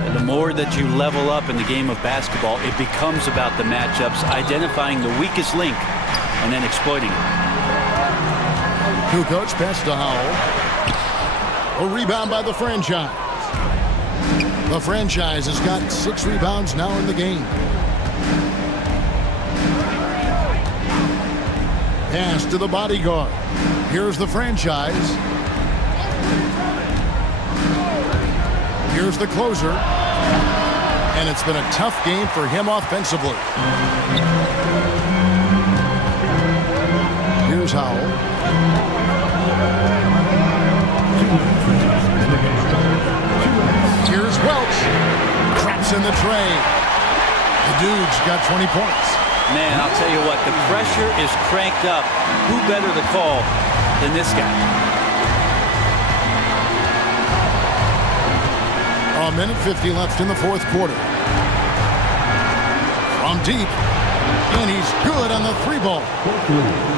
And the more that you level up in the game of basketball, it becomes about the matchups, identifying the weakest link, and then exploiting it. Kukoc pass to Howell. A rebound by the franchise. The franchise has got 6 rebounds now in the game. Pass to the bodyguard. Here's the franchise. Here's the closer. And it's been a tough game for him offensively. Here's Howell. Here's Welch. Traps in the tray. The dude's got 20 points. Man, I'll tell you what, the pressure is cranked up. Who better to call than this guy? A minute 50 left in the fourth quarter. From deep. And he's good on the 3-ball.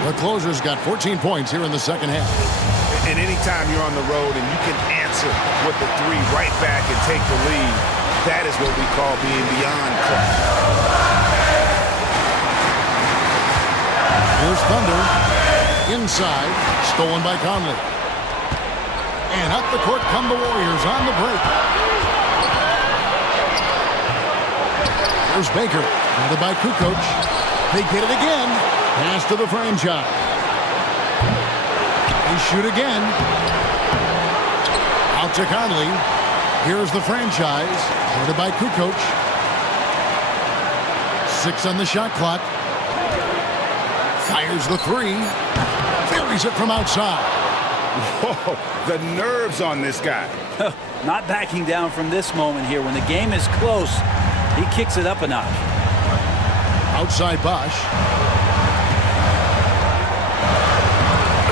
The closer's got 14 points here in the second half. And anytime you're on the road and you can answer with the 3 right back and take the lead, that is what we call being beyond clutch. Here's Thunder. Inside. Stolen by Conley. And up the court come the Warriors on the break. Here's Baker. Handed by Kukoc. They get it again. Pass to the franchise. They shoot again. Out to Conley. Here's the franchise. Handed by Kukoc. 6 on the shot clock. Fires the 3. Buries it from outside. Whoa, the nerves on this guy. Not backing down from this moment here. When the game is close, he kicks it up a notch. Outside Bosch.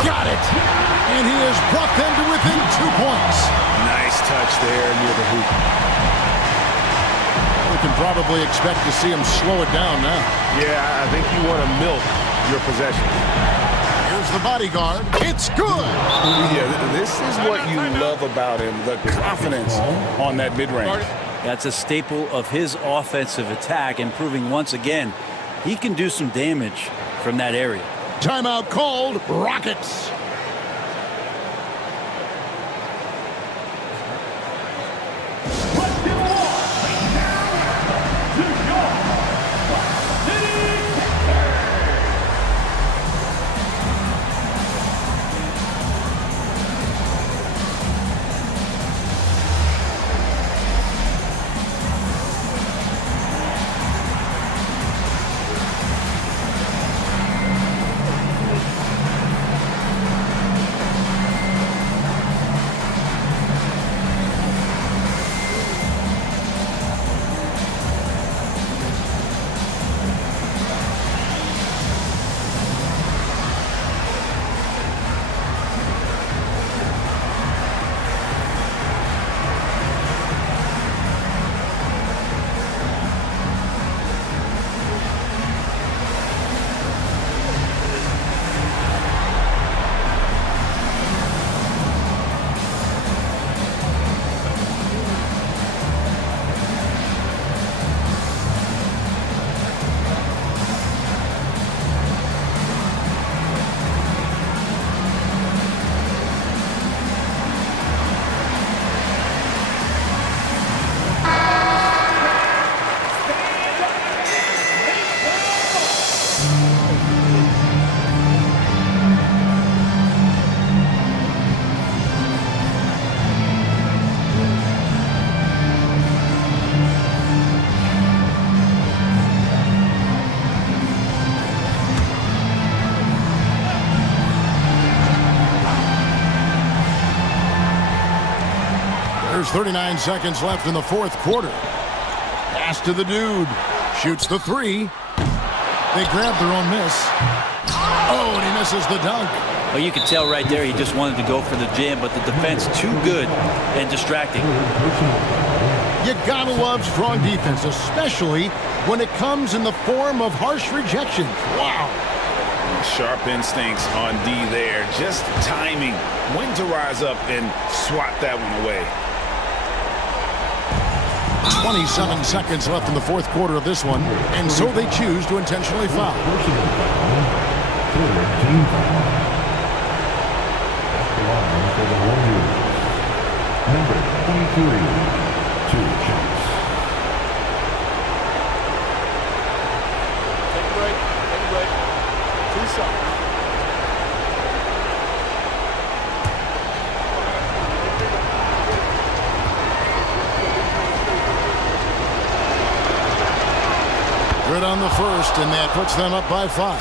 Got it. And he has brought them to within 2 points. Nice touch there near the hoop. We can probably expect to see him slow it down now. Yeah, I think you want to milk your possession. Here's the bodyguard. It's good. Yeah, this is what you love about him, the confidence on that mid-range. That's a staple of his offensive attack, and proving once again he can do some damage from that area. Timeout called. Rockets. 39 seconds left in the fourth quarter. Pass to the dude. Shoots the three. They grab their own miss. Oh, and he misses the dunk. Well, you can tell right there he just wanted to go for the jam, but the defense too good and distracting. You gotta love strong defense, especially when it comes in the form of harsh rejections. Wow. Sharp instincts on D there. Just timing when to rise up and swat that one away. 27 seconds left in the fourth quarter of this one, and so they choose to intentionally foul. Team foul. At the line for the Warriors. Number 23, 2 shots. Take a break. 2 shots. Good on the first, and that puts them up by 5.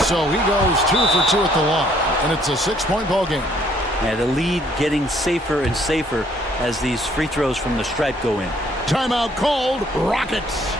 So he goes 2 for 2 at the line, and it's a 6-point ball game. And the lead getting safer and safer as these free throws from the stripe go in. Timeout called. Rockets.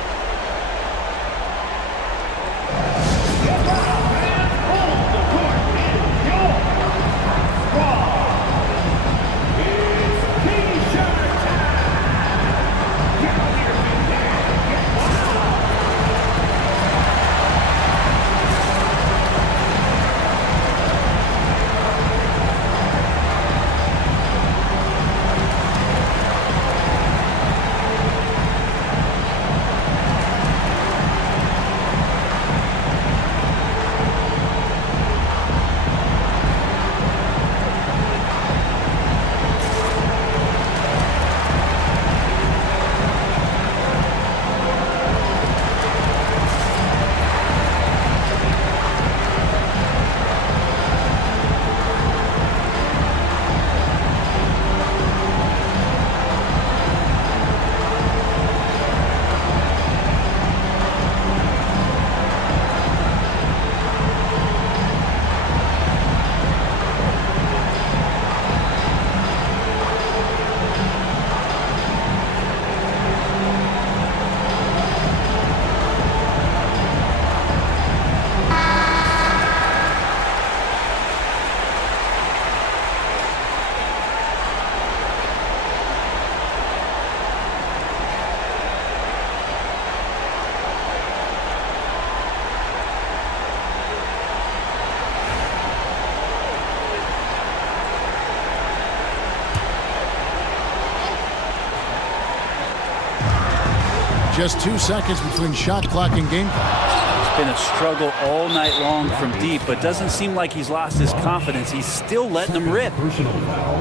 Just 2 seconds between shot clock and game clock. It's been a struggle all night long from deep, but doesn't seem like he's lost his confidence. He's still letting them rip. Personal foul.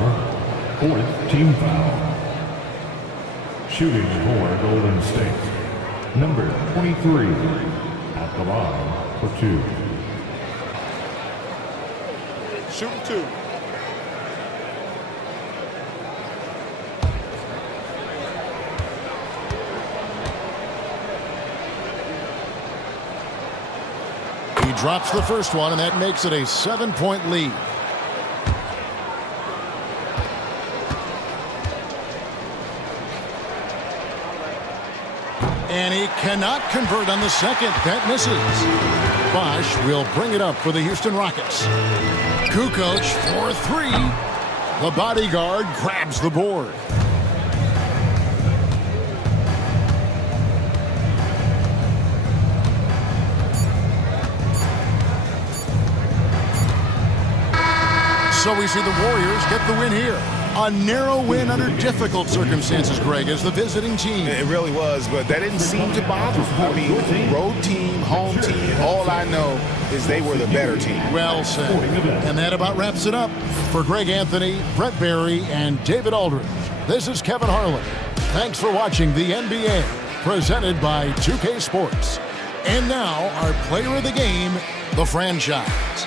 4th team foul. Shooting for Golden State. Number 23 at the line for 2. Shooting 2. He drops the first one, and that makes it a 7-point lead. And he cannot convert on the second. That misses. Bosch will bring it up for the Houston Rockets. Kukoc for 3. The bodyguard grabs the board. So we see the Warriors get the win here. A narrow win under difficult circumstances, Greg, as the visiting team. It really was, but that didn't seem to bother them. I mean, road team, home team, all I know is they were the better team. Well said. And that about wraps it up. For Greg Anthony, Brett Barry, and David Aldridge, this is Kevin Harlan. Thanks for watching the NBA, presented by 2K Sports. And now, our player of the game, the franchise.